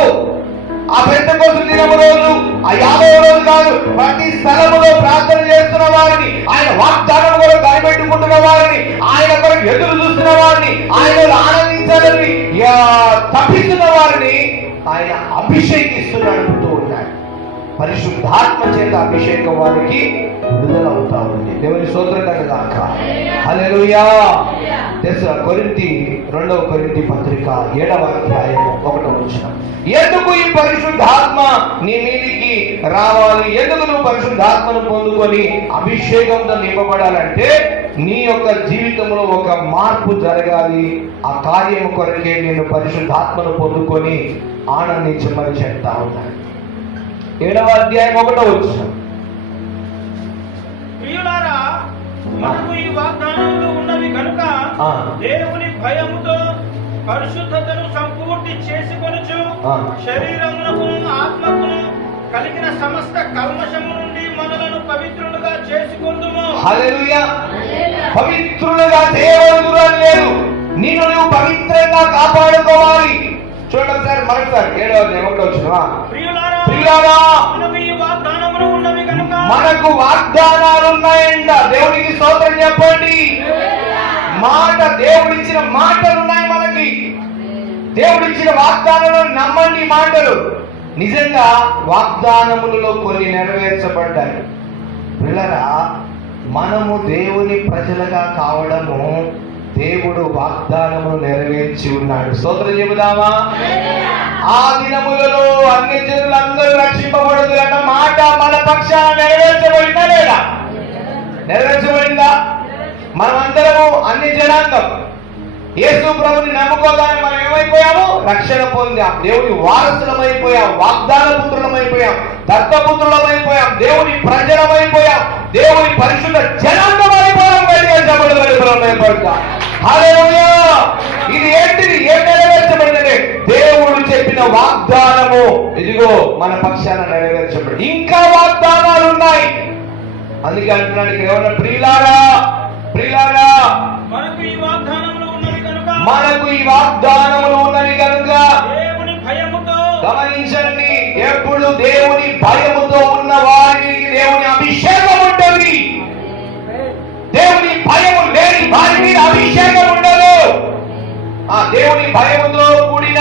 ఆ పెంతెకోస్తు దినము రోజు, ఆ 50వ రోజు కాదు. ప్రతి స్థలములో ప్రార్థన చేస్తున్న వారిని, ఆయన వాగ్దానం కొరకు కనిపెట్టుకుంటున్న వారిని, ఆయన కొరకు ఎదురు చూస్తున్న వారిని, ఆయన ఆనందించాలని తప్పిస్తున్న వారిని ఆయన అభిషేకిస్తున్నాడు ఉన్నాడు. పరిశుద్ధాత్మ చేత అభిషేకం వారికి విడుదల అవుతా ఉంది. దేవుని స్తోత్రం కలుగాక. హల్లెలూయా. కొరింథీ 2వ కొరింథీ పత్రిక 7వ అధ్యాయం 1వ వచనం. ఎందుకు ఈ పరిశుద్ధాత్మ నీ మీదికి రావాలి? ఎందుకు నువ్వు పరిశుద్ధాత్మను పొందుకొని అభిషేకంతో నింపబడాలంటే నీ యొక్క జీవితంలో ఒక మార్పు జరగాలి. ఆ కార్యం కొరకే నేను పరిశుద్ధాత్మను పొందుకొని ఆనందించమని చెప్తా ఉన్నాను. 7వ అధ్యాయం 1వ వచనం. ప్రియులారా, మనకు ఈ వాగ్దానములు ఉన్నవి కనుక దేవుని భయముతో పరిశుద్ధతను సంపూర్తి చేసుకొనుచు శరీరమునకు ఆత్మకు కలిగిన సమస్త కల్మషము నుండి మనలను పవిత్రులుగా చేసుకొందుము. హల్లెలూయా. పవిత్రులుగా చేయవలెను లేదు, నిన్ను నువ్వు పవిత్రంగా కాపాడుకోవాలి. చూడండి సార్, మరొకసారి 7వ అధ్యాయం 1వ వచనం. ప్రియులారా, ప్రియులారా, మనకు ఈ వాగ్దానములు ఉన్నవి కనుక మనకు వాగ్దానాలు ఉన్నాయంట. దేవునికి స్తోత్రం చెప్పండి. మాట, దేవుడిచ్చిన మాటలు ఉన్నాయి మనకి. దేవుడిచ్చిన వాగ్దానాలు నమ్మండి. మాటలు నిజంగా వాగ్దానములలో కొన్ని నెరవేర్చబడ్డాయి. పిల్లరా, మనము దేవుని ప్రజలుగా కావడము దేవుడు వాగ్దానమును నెరవేర్చి ఉన్నాడు. స్తోత్రం చెబుదామా? ఆ దినములలో అన్ని జనులందరూ రక్షింపబడుతున్న మాట మన పక్షాన నెరవేర్చబడిందా లేదా? నెరవేర్చబడిందా? మనమందరము అన్ని జనాంగం యేసు ప్రభుని నమ్ముకోగానే మనం ఏమైపోయాము? రక్షణ పొందాం. దేవుని వారసులమైపోయాం, వాగ్దాన పుత్రులమైపోయాం, దత్తపుత్రులమైపోయాం, దేవుని ప్రజలమైపోయాం, దేవుని పరిశుద్ధ జనాంగమైపోయాం. హల్లెలూయా! ఇది ఏంటిది? ఏం నెరవేర్చబడింది? దేవుడు చెప్పిన వాగ్దానము ఇదిగో మన పక్షాన నెరవేర్చబడి ఇంకా వాగ్దానాలు ఉన్నాయి. అందుకే అంటున్నాడు ఇక్కడ, ఏమన్నా ప్రియులారా, ప్రియులారా, మనకు ఈ వాగ్దానములు ఉన్నవి కనుక మనకు ఈ వాగ్దానములు ఉన్నవి కనుక దేవుని భయముతో, గమనించండి, ఎప్పుడు దేవుని భయముతో ఉన్న వారికి దేవుని అభిషేకం ఉంటుంది. దేవుని భయము లేని వారి మీద అభిషేకం ఉండదు. ఆ దేవుని భయముతో కూడిన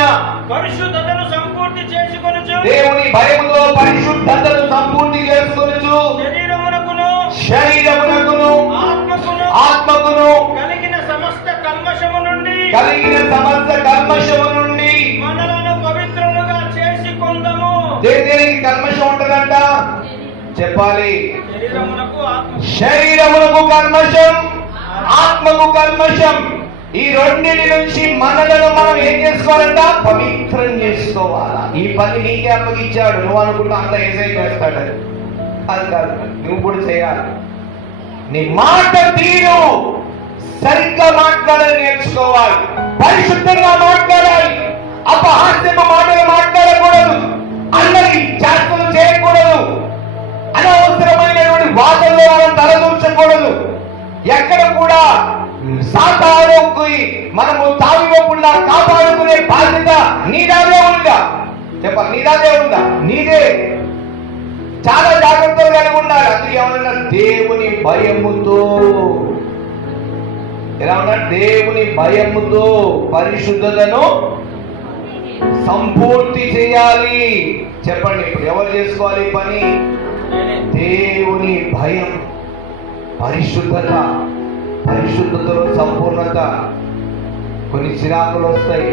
పరిశుద్ధతను సంపూర్తి చేసుకొనుచు, దేవుని భయముతో పరిశుద్ధతను సంపూర్తి చేసుకొనుచు, శరీరమునకును ఆత్మకును కలిగిన సమస్త కల్మషము నుండి మనలను పవిత్రులుగా చేసుకొందము. దేనికి కల్మషం ఉంటుందంట చెప్పాలి? శరీరమునకు కల్మషం, ఆత్మకు కల్మషం. ఈ రెండింటి నుంచి మనలను మనం ఏం చేసుకోవాలంట? పవిత్రం చేసుకోవాలా. ఈ పని నీకే అప్పగించాడు. నువ్వు అనుకుంటా అంత ఏసై చేస్తాడని. అది కాదు, నువ్వు కూడా చేయాలి. నీ మాట తీరు సరిగ్గా మాట్లాడాలి, నేర్చుకోవాలి. పరిశుద్ధంగా మాట్లాడాలి. అపహాస్యపు మాటలు మాట్లాడకూడదు. అందరి చేష్టలు చేయకూడదు. అనవసరమైనటువంటి వాదనలో మనం తలదూర్చకూడదు. ఎక్కడ కూడా సాతానుకి మనము తావివ్వకుండా కాపాడుకునే బాధ్యత నీదాదే ఉందా? చెప్పాలి, నీదాదే ఉందా? నీదే. చాలా జాగ్రత్తలు కలిగి ఉండాలి. అందుకే ఏమన్నా దేవుని భయముతో, ఎలా ఉన్నారు? దేవుని భయముతో పరిశుద్ధతను సంపూర్తి చేయాలి. చెప్పండి, ఇప్పుడు ఎవరు చేసుకోవాలి ఈ పని? దేవుని భయం, పరిశుద్ధత, పరిశుద్ధతలో సంపూర్ణత. కొన్ని చిరాకులు వస్తాయి.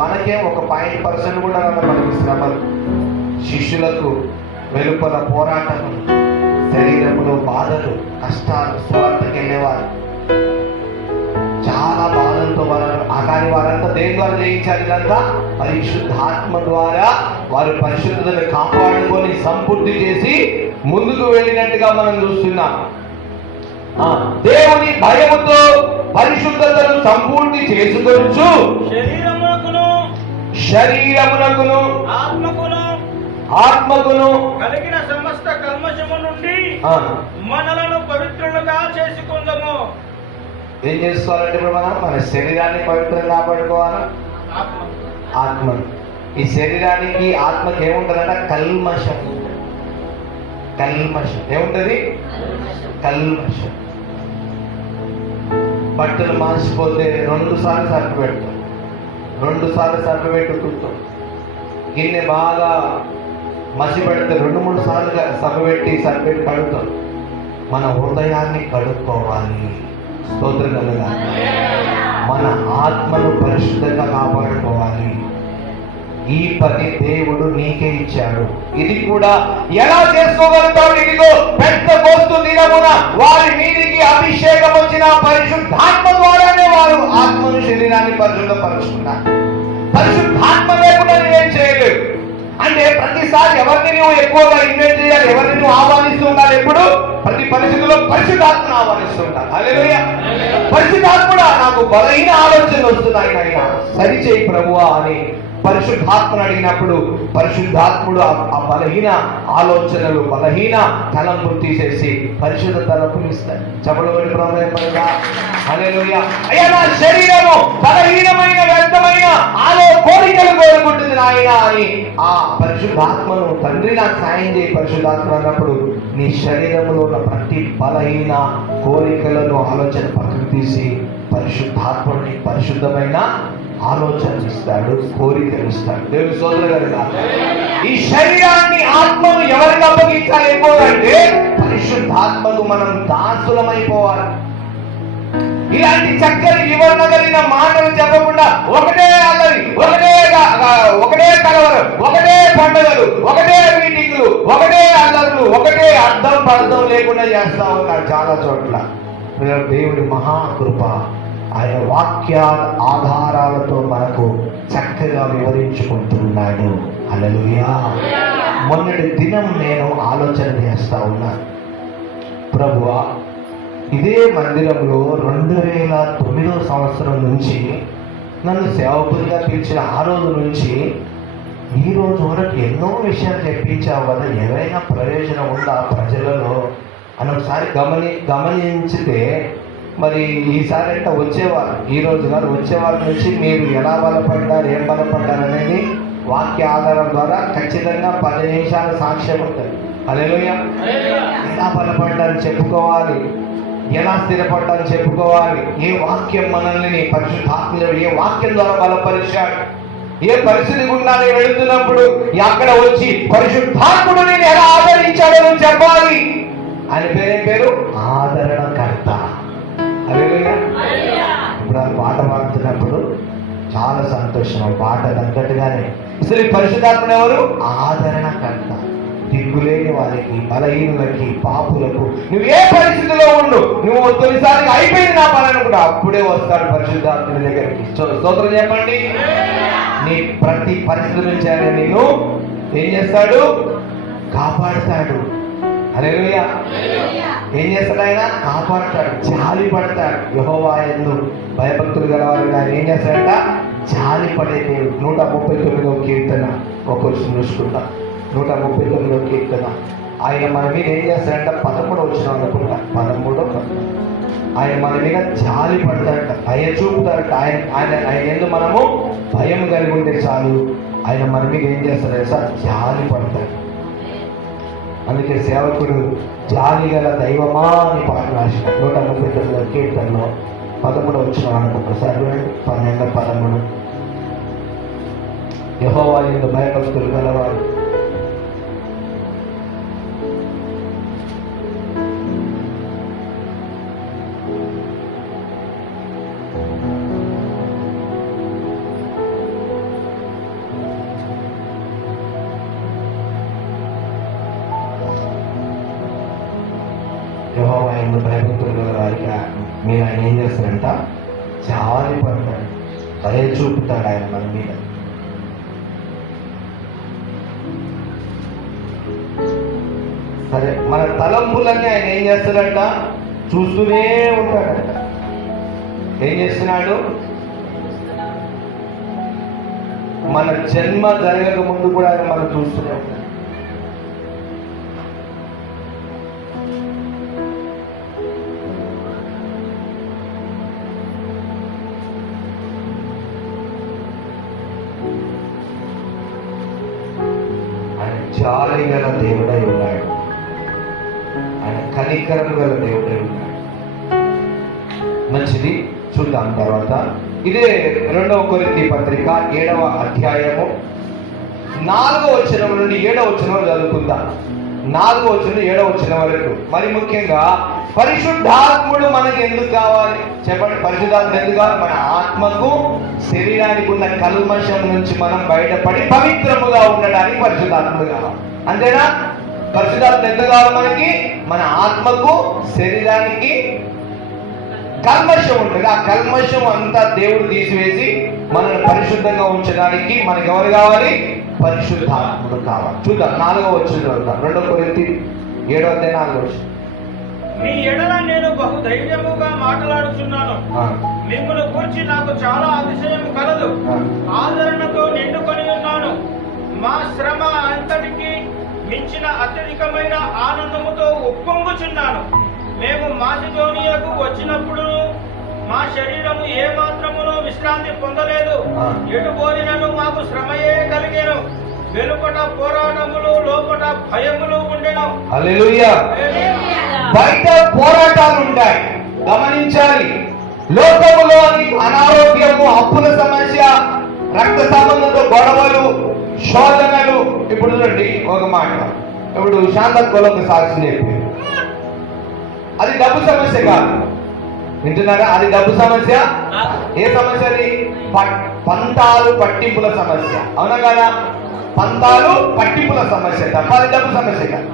మనకే ఒక 0.1% కూడా మనకి శ్రమలు. శిష్యులకు వెలుపల పోరాటము, శరీరంలో బాధలు, కష్టాలు. స్వార్థకి వెళ్ళేవారు చాలా బాధలతో వాళ్ళు. కానీ వారంతా దేని ద్వారా జయించారు? ఇదంతా పరిశుద్ధాత్మ ద్వారా. వారు పరిశుద్ధతను కాపాడుకొని సంపూర్తి చేసి ముందుకు వెళ్ళినట్టుగా మనం చూస్తున్నాం. దేవుని భయముతో పరిశుద్ధతను సంపూర్తి చేసుకోవచ్చు. శరీరమునకును ఆత్మకును కలిగిన సమస్త కల్మషము నుండి మనలను పవిత్రులుగా చేసుకుందాము. ఏం చేసుకోవాలంటే ఇప్పుడు మన శరీరాన్ని పవిత్రంగా కాపాడుకోవాలా? ఆత్మను. ఈ శరీరానికి ఆత్మకి ఏముంటుందంట? కల్మషం. కల్మషం ఏముంటది? కల్మషం. బట్టలు మార్చిపోతే 2 సార్లు సర్పు పెడతాం, 2 సార్లు సర్పు పెట్టుకుంటాం. గిన్నె బాగా మసి పెడితే 2-3 సార్లుగా సర్పు పెట్టి కడుగుతాం. మన హృదయాన్ని కడుక్కోవాలి. స్తోత్రం కలగాలి. మన ఆత్మను పరిశుద్ధంగా కాపాడుకోవాలి. ఈ పని దేవుడు నీకే ఇచ్చాడు. ఇది కూడా ఎలా చేసుకోగలుగుతాడు? ఇదిగో పెంతెకోస్తు దినమున వారి మీదికి అభిషేకం వచ్చిన పరిశుద్ధాత్మ ద్వారానే వారు ఆత్మను శరీరాన్ని పరిశుద్ధపరుచుకున్నారు. పరిశుద్ధాత్మ లేకుండా నువ్వేం చేయలేవు. అంటే ప్రతిసారి ఎవరిని నువ్వు ఎక్కువగా ఇన్వైట్ చేయాలి, ఎవరిని నువ్వు ఆహ్వానిస్తూ ఉండాలి. ఎప్పుడు ప్రతి పరిస్థితుల్లో పరిశుద్ధాత్మను ఆహ్వానిస్తూ ఉండాలి. హల్లెలూయా. పరిశుద్ధాత్ముడా, నాకు బలహీన ఆలోచనలు వస్తున్నాయి, అయినా సరిచేయి ప్రభువా అని పరిశుద్ధాత్మను అడిగినప్పుడు పరిశుద్ధాత్ముడు ఆ బలహీన ఆలోచనలు, బలహీన తలంపులు తీసేసి పరిశుద్ధ తలంపులు ఇస్తాడు. చెప్పడం ప్రారంభంగా హల్లెలూయా. అయ్యా, నా శరీరము బలహీనమైన వ్యర్థమైన కోరికలు కోరుకుంటుంది నాయన అని ఆ పరిశుద్ధాత్మను, తండ్రి నాకు సాయం చేయి పరిశుద్ధాత్మ అన్నప్పుడు నీ శరీరంలో ఉన్న ప్రతి బలహీన కోరికలను ఆలోచన పక్కకు తీసి పరిశుద్ధాత్మని పరిశుద్ధమైన ఆలోచన ఇస్తాడు, కోరికలు ఇస్తాడు. దేవుని సోదరులుగా ఈ శరీరాన్ని, ఆత్మను ఎవరికి అప్పగించాలి ఎక్కువంటే పరిశుద్ధాత్మకు మనం దాసులమైపోవాలి. ఇలాంటి చక్కని వివరణ కలిగిన మాటలు చెప్పకుండా ఒకటే అల్లరి, ఒకటే కలవరం, ఒకటే పండుగలు, ఒకటే మీటింగ్లు, ఒకటే అల్లర్లు, ఒకటే అర్థం పర్థం లేకుండా చేస్తా ఉన్నారు చాలా చోట్ల. దేవుడి మహాకృప ఆయన వాక్య ఆధారాలతో మనకు చక్కగా వివరించుకుంటున్నాడు. హల్లెలూయా. మొన్నటి దినం నేను ఆలోచన చేస్తా ఉన్నాను, ప్రభువా ఇదే మందిరంలో 2009 సంవత్సరం నుంచి నన్ను సేవకుడిగా పిలిచిన ఆ రోజు నుంచి ఈ రోజు వరకు ఎన్నో విషయాలు చెప్పించావు కదా, ఏవైనా ప్రయోజనం ఉందా ప్రజలలో అని ఒకసారి గమనించితే మరి ఈసారి అంటే వచ్చేవారు, ఈ రోజు గారు వచ్చేవారి నుంచి మీరు ఎలా బలపడ్డారు, ఏం బలపడ్డారు అనేది వాక్య ఆధారం ద్వారా ఖచ్చితంగా 10 నిమిషాల సాక్ష్యం ఉంటుంది. హల్లెలూయా. ఎలా బలపడ్డారు చెప్పుకోవాలి, ఎలా స్థిరపడ్డారు చెప్పుకోవాలి, ఏ వాక్యం మనల్ని పరిశుద్ధాత్మలో ఏ వాక్యం ద్వారా బలపరిచాడు, ఏ పరిస్థితి గుండా నేను వెళుతున్నప్పుడు అక్కడ వచ్చి పరిశుద్ధాత్ముడు నేను ఎలా ఆదరించాడో చెప్పాలి. ఆయన పేరు ఆదరణకర్త. హల్లెలూయా. ఇప్పుడు ఆ పాట పాడుతున్నప్పుడు చాలా సంతోషం, ఆ పాట తగ్గట్టుగానే అసలు ఈ పరిశుద్ధాత్ముడు ఎవరు? ఆదరణకర్త. దిక్కులేని వారికి, బలహీనులకి, పాపులకు, నువ్వు ఏ పరిస్థితిలో ఉండు, నువ్వు తొలిసారిగా అయిపోయింది నా పని అనుకుంటా, అప్పుడే వస్తాడు పరిశుద్ధాత్ముడి దగ్గరికి. స్తోత్రం చెప్పండి. నీ ప్రతి పరిస్థితి నుంచి ఆయన నేను ఏం చేస్తాడు? కాపాడుతాడు. హల్లెలూయా. ఏం చేస్తాడు? ఆయన కాపాడుతాడు, జాలి పడతాడు. యెహోవా యందు భయభక్తులు గలవారు ఆయన ఏం చేస్తాడంట? జాలి పడే దేవుడు. 139వ కీర్తన ఒక వచనం చూసుకుంటాం. 139వ కీర్తన ఆయన మన మీద ఏం చేస్తాడంట? 13వ వచనం అనుకుంటా, 13వ ఆయన మన మీద జాలి పడతాడంట, దయ చూపుతాడంట. ఆయన ఎందు మనము భయం కలిగి ఉంటే చాలు, ఆయన మన మీద ఏం చేస్తాడు సార్? జాలి పడతాడు. అందుకే సేవకుడు జాలి గల దైవమా అని పాట రాసిన 139వ కీర్తనలో 13వ వచనం అనుకుంటా సార్, 12, 13. యెహోవా యందు భయభక్తులు గలవారు యెహోవా యందు భయభక్తులు గల వారికి మీరు ఆయన ఏం చేస్తారంట? జాలి పడతాడు, దయ చూపుతాడు ఆయన మన మీద. సరే, మన తలంపులన్నీ ఆయన ఏం చేస్తాడంట? చూస్తూనే ఉంటాడంట. ఏం చేస్తున్నాడు? మన జన్మ జరగక ముందు కూడా ఆయన మనం చూస్తూనే ఉంటాడు. జాలి గల దేవుడై ఉన్నాడు, ఆయన కనికరం గల దేవుడై ఉన్నాడు. మంచిది, చూద్దాం తర్వాత. ఇదే 2వ కొరింథీ పత్రిక 7వ అధ్యాయము 4వ వచనం నుండి 7వ వచనం చదువుకుందాం. 4వ వచనం 7వ వచనం వరకు. మరి ముఖ్యంగా పరిశుద్ధాత్ముడు మనకి ఎందుకు కావాలి చెప్పండి? పరిశుద్ధాత్మ ఎందుకు కావాలి? మన ఆత్మకు, శరీరానికి ఉన్న కల్మషం నుంచి మనం బయటపడి పవిత్రముగా ఉండడానికి పరిశుద్ధాత్ముడు కావాలి. అంతేనా? పరిశుద్ధాత్మ ఎందుకు కావాలి మనకి? మన ఆత్మకు, శరీరానికి కల్మషం ఉంటుంది. ఆ కల్మషం అంతా దేవుడు తీసివేసి మనల్ని పరిశుద్ధంగా ఉంచడానికి మనకి ఎవరు కావాలి? పరిశుద్ధాత్ముడు కావాలి. చూద్దాం 4వ వచనం. 2వ కొరింథీ 7వ అధ్యాయం 4వ వచనం. మీ ఎడల నేను బహు ధైర్యముగా మాట్లాడుతున్నాను, మిమ్మల్ని కూర్చి నాకు చాలా అతిశయం కలదు. ఆదరణతో నిండుకొని మా శ్రమ అంతటికి మించిన అత్యధికమైన ఆనందముతో ఉప్పొంగుచున్నాను. మేము మాసిదోనియకు వచ్చినప్పుడు మా శరీరము ఏ మాత్రమును విశ్రాంతి పొందలేదు. ఎటు పోయినను మాకు శ్రమయే కలిగేను. వెలుపట పోరాటములు, లోపట భయములు ఉండెను. హల్లెలూయా. బయట పోరాటాలు ఉంటాయి, గమనించాలి. లోకములో అనారోగ్యము, అప్పుల సమస్య, రక్త సంబంధంతో గొడవలు, శోధనలు. ఇప్పుడు చూడండి ఒక మాట, ఇప్పుడు శాంతత్వంలో ఒక సాక్ష్యం చెప్పి, అది డబ్బు సమస్య కాదు, వింటున్నారా? అది డబ్బు సమస్య. ఏ సమస్య? అది పంతాలు పట్టింపుల సమస్య. అవునా కదా? పంతాలు పట్టింపుల సమస్య తప్ప అది డబ్బు సమస్య కాదు.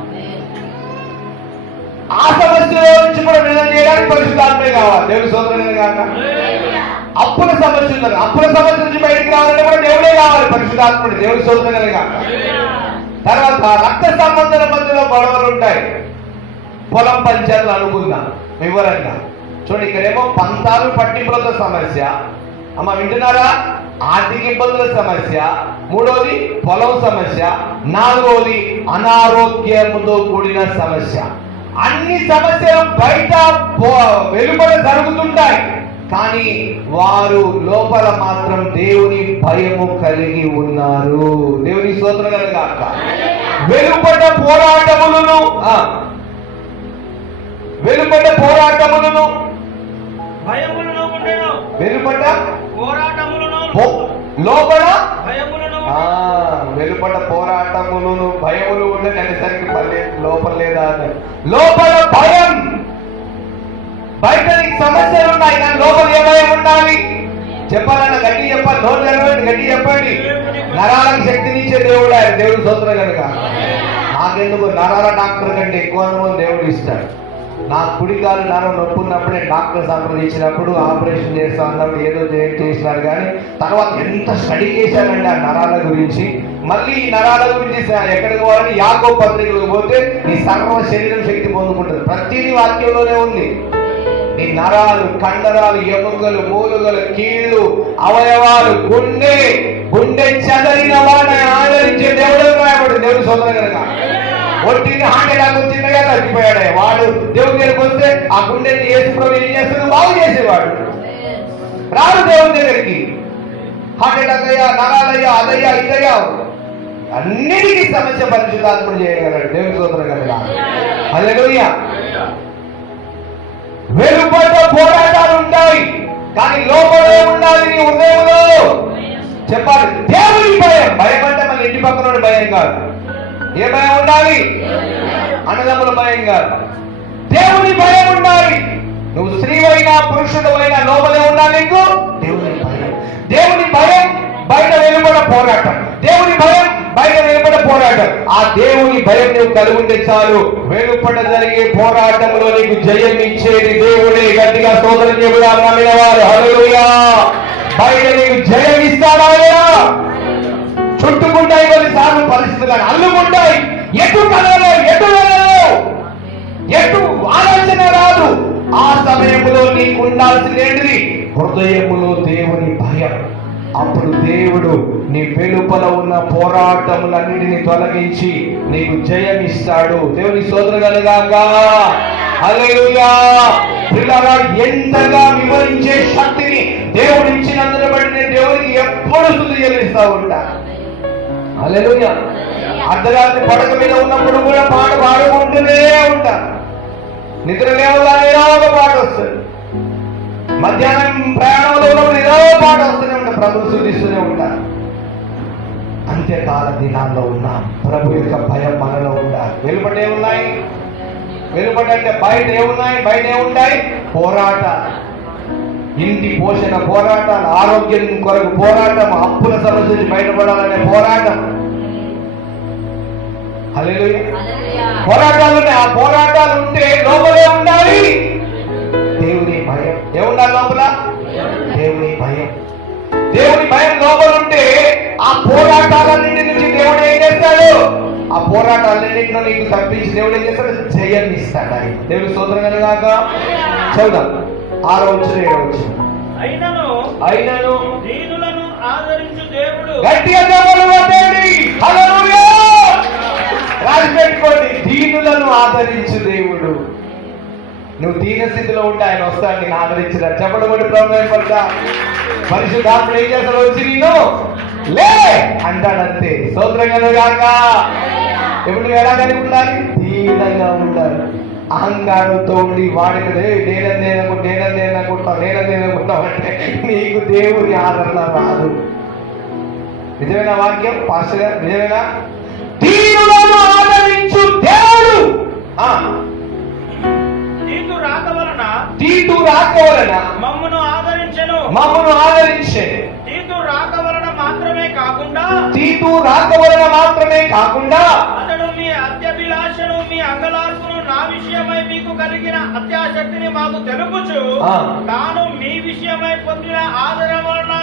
ఆ సమస్యలో నుంచి కూడా విడుదల చేయడానికి పరిశుద్ధాత్మే కావాలి. దేవుని స్తోత్రం కాక. అప్పుల సమస్య ఉన్నది, అప్పుల సమస్య నుంచి బయటికి రావాలంటే కూడా దేవుడే కావాలి, పరిశుద్ధాత్ముడు. దేవుని స్తోత్రం కాక. తర్వాత రక్త సంబంధాల మధ్యలో గొడవలు ఉంటాయి. పొలం పంచాయతీలు అనుకుందాం వివరంగా. చూడండి, ఇక్కడేమో పంతాలు పట్టింపులతో సమస్య. అమ్మ వింటున్నారా? ఆర్థిక ఇబ్బందుల సమస్య. మూడోది పొలం సమస్య. నాలుగోది అనారోగ్యంతో కూడిన సమస్య. అన్ని సమస్యలు బయట వెలుపల జరుగుతుంటాయి, కానీ వారు లోపల మాత్రం దేవుని భయము కలిగి ఉన్నారు. దేవుని స్తోత్రం కలుగాక. వెలుపట పోరాటములను భయములను ఉండెను. వెలుపట పోరాటములను, లోపల భయములను. వెలుపట పోరాటములను, భయములు ఉండే అనేసరికి లోపల లేదా? లోపల భయం. బయట నీకు సమస్యలు ఉన్నాయి, కానీ లోపల ఏ భయం ఉండాలి? చెప్పాలన్న గట్టి చెప్పాలి, నోరు తెరవండి, గట్టి చెప్పండి. నరాలకు శక్తినిచ్చే దేవుడు ఆయన. దేవుడు స్తోత్రం కనుక. నాకెందుకు నరాల డాక్టర్ కంటే ఎక్కువ అనుభవం దేవుడు ఇస్తాడు. నా కుడికాలు నరం నొప్పున్నప్పుడే డాక్టర్ సంప్రదించినప్పుడు ఆపరేషన్ చేస్తా అన్నప్పుడు ఏదో చేసినారు, కానీ తర్వాత ఎంత స్టడీ చేశానండి ఆ నరాల గురించి. మళ్ళీ ఈ నరాల గురించి ఎక్కడికి పోవాలని యాకోబు పత్రికలకు పోతే నీ సర్వ శరీరం శక్తి పొందుకుంటుంది. ప్రతిదీ వాక్యంలోనే ఉంది. నీ నరాలు, కండరాలు, ఎముకలు, మూలుగలు, కీళ్ళు, అవయవాలు, గుండె చెదరిన వాడిని ఆదరించే దేవుడు రాయబడి. దేవుడు సోదరు కనుక. ఒట్టిని హార్ట్ అటాక్ వచ్చిందగా తగ్గిపోయాడే వాడు. దేవుడి దగ్గరికి వస్తే ఆ గుండెని యేసుప్రభు ఏం చేస్తాడు? బాగు చేసేవాడు. రాడు దేవుడి దగ్గరికి. హార్ట్ అటాక్ అయ్యా, నరాలయ్యా, అదయ్యా, ఇదయ్యా, అన్నిటికీ సమస్య పరిశుద్ధాత్ముడు చేయగలడు. దేవుని స్తోత్రం కనుక. హల్లెలూయా. వెలుపట పోరాటాలు ఉంటాయి, కానీ లోపలే ఉండాలి నీ హృదయంలో. చెప్పాలి దేవుని భయం. భయం అంటే మన ఇంటి పక్కన భయం కాదు. ఏ భయం ఉండాలి? అన్నదమ్ముల భయం కాదు, దేవుని భయం ఉండాలి. నువ్వు స్త్రీ అయినా పురుషుడు అయినా లోపలే ఉండాలి నీకు దేవుని భయం. దేవుని భయం బయట వెలుపడ పోరాటం. దేవుని భయం బయట వెలుపడ పోరాటం. ఆ దేవుని భయం నువ్వు కలిగి ఉంటే చాలు, వెలుపడ జరిగే పోరాటంలో నీకు జయం ఇచ్చేది దేవుడే. గట్టిగా స్తోత్రం చెబుదాం నమ్మిన వారు. హల్లెలూయా. బయట నీకు జయం ఇస్తాడా? చుట్టుకుంటాయి కొన్నిసార్లు పరిస్థితులు, అల్లుకుంటాయి. ఎటు కదలో, ఎటు వెళ్ళలో, ఎటు ఆలోచన రాదు. ఆ సమయంలో నీకు ఉండాల్సిందేంటిది? హృదయములో దేవుని భయం. అప్పుడు దేవుడు నీ వెలుపల ఉన్న పోరాటములన్నిటిని తొలగించి నీకు జయం ఇస్తాడు. దేవుని స్తోత్రం కలుగాక. హల్లెలూయా. పిల్లరా, ఎంతగా వివరించే శక్తిని దేవుడు ఇచ్చినందున బట్టి నేను దేవునికి ఎప్పుడు స్తుతి చెల్లిస్తా ఉంటా. హల్లెలూయా. అర్ధరాత్రి పడక మీద ఉన్నప్పుడు కూడా పాట పాడుకుంటూనే ఉంటా. నిద్ర లేవగానే ఏదో ఒక పాట వస్తుంది. మధ్యాహ్నం ప్రయాణంలో ఉన్నప్పుడు ఏదో పాట వస్తూనే ఉంటా. ప్రభు స్తుతిస్తూనే ఉంటా. అంత్యకాల దినాల్లో ఉన్న ప్రభు యొక్క భయం మనలో ఉండాలి. వెలుపటే ఉన్నాయి. వెలుపట అంటే బయట ఏమున్నాయి? బయట ఏముంటాయి? పోరాటాలు. ఇంటి పోషణ పోరాటాలు, ఆరోగ్యం కొరకు పోరాటం, అప్పుల సమస్య నుంచి బయటపడాలనే పోరాటం. హల్లెలూయా. పోరాటాలు ఉన్నాయి. ఆ పోరాటాలు ఉంటే లోపలే ఉండాలి దేవుని భయం. ఏముండాలి లోపల? దేవుని భయం. దేవుని భయం లోపల ఉంటే ఆ పోరాటాలన్నింటి నుంచి దేవుడు ఏం చేస్తాడు? ఆ పోరాటాలన్నింటిలో నీకు తప్పించి దేవుడు ఏం చేస్తాడు? జయం ఇస్తాడు ఆయన. దేవుని స్తోత్రం కలుగాక. చదువుదాం 6వ వచనం 7వ వచనం. అయినను దీనులను ఆదరించు దేవుడు. గట్టిగా దేవుడు హల్లెలూయా! రాసి పెట్టుకోండి, దీనులను ఆదరించు దేవుడు. నువ్వు దీన స్థితిలో ఉంటే ఆయన వస్తాడు నేను ఆదరించడా. చెప్పడం కూడా ప్రాబ్లం పడతా. పరిశుద్ధాత్ముడు ఏం చేస్తాడు? వచ్చి నేను లే అంటాడంతే. స్తోత్రంగా గాక. ఎప్పుడు ఎలా కలిగి ఉండాలి? దీనంగా ఉండాలి. అహంకారంతో ఉండి వాడికి నేననుకుంటావు అంటే నీకు దేవుని ఆదరణ రాదు. నిజమైన వాక్యం పాస్టర్ గారు, నిజమేనా? దీనులను ఆదరించు దేవుడు. తీతు రాక వలన మమ్మను ఆదరించెను. తీతు రాక వలన మాత్రమే కాకుండా అతడు మీ అత్యభిలాషను మీ అంగలార్పును నా విషయమై మీకు కలిగిన అత్యాసక్తిని మాకు తెలుపుచు తాను మీ విషయమై పొందిన ఆదరణ వలన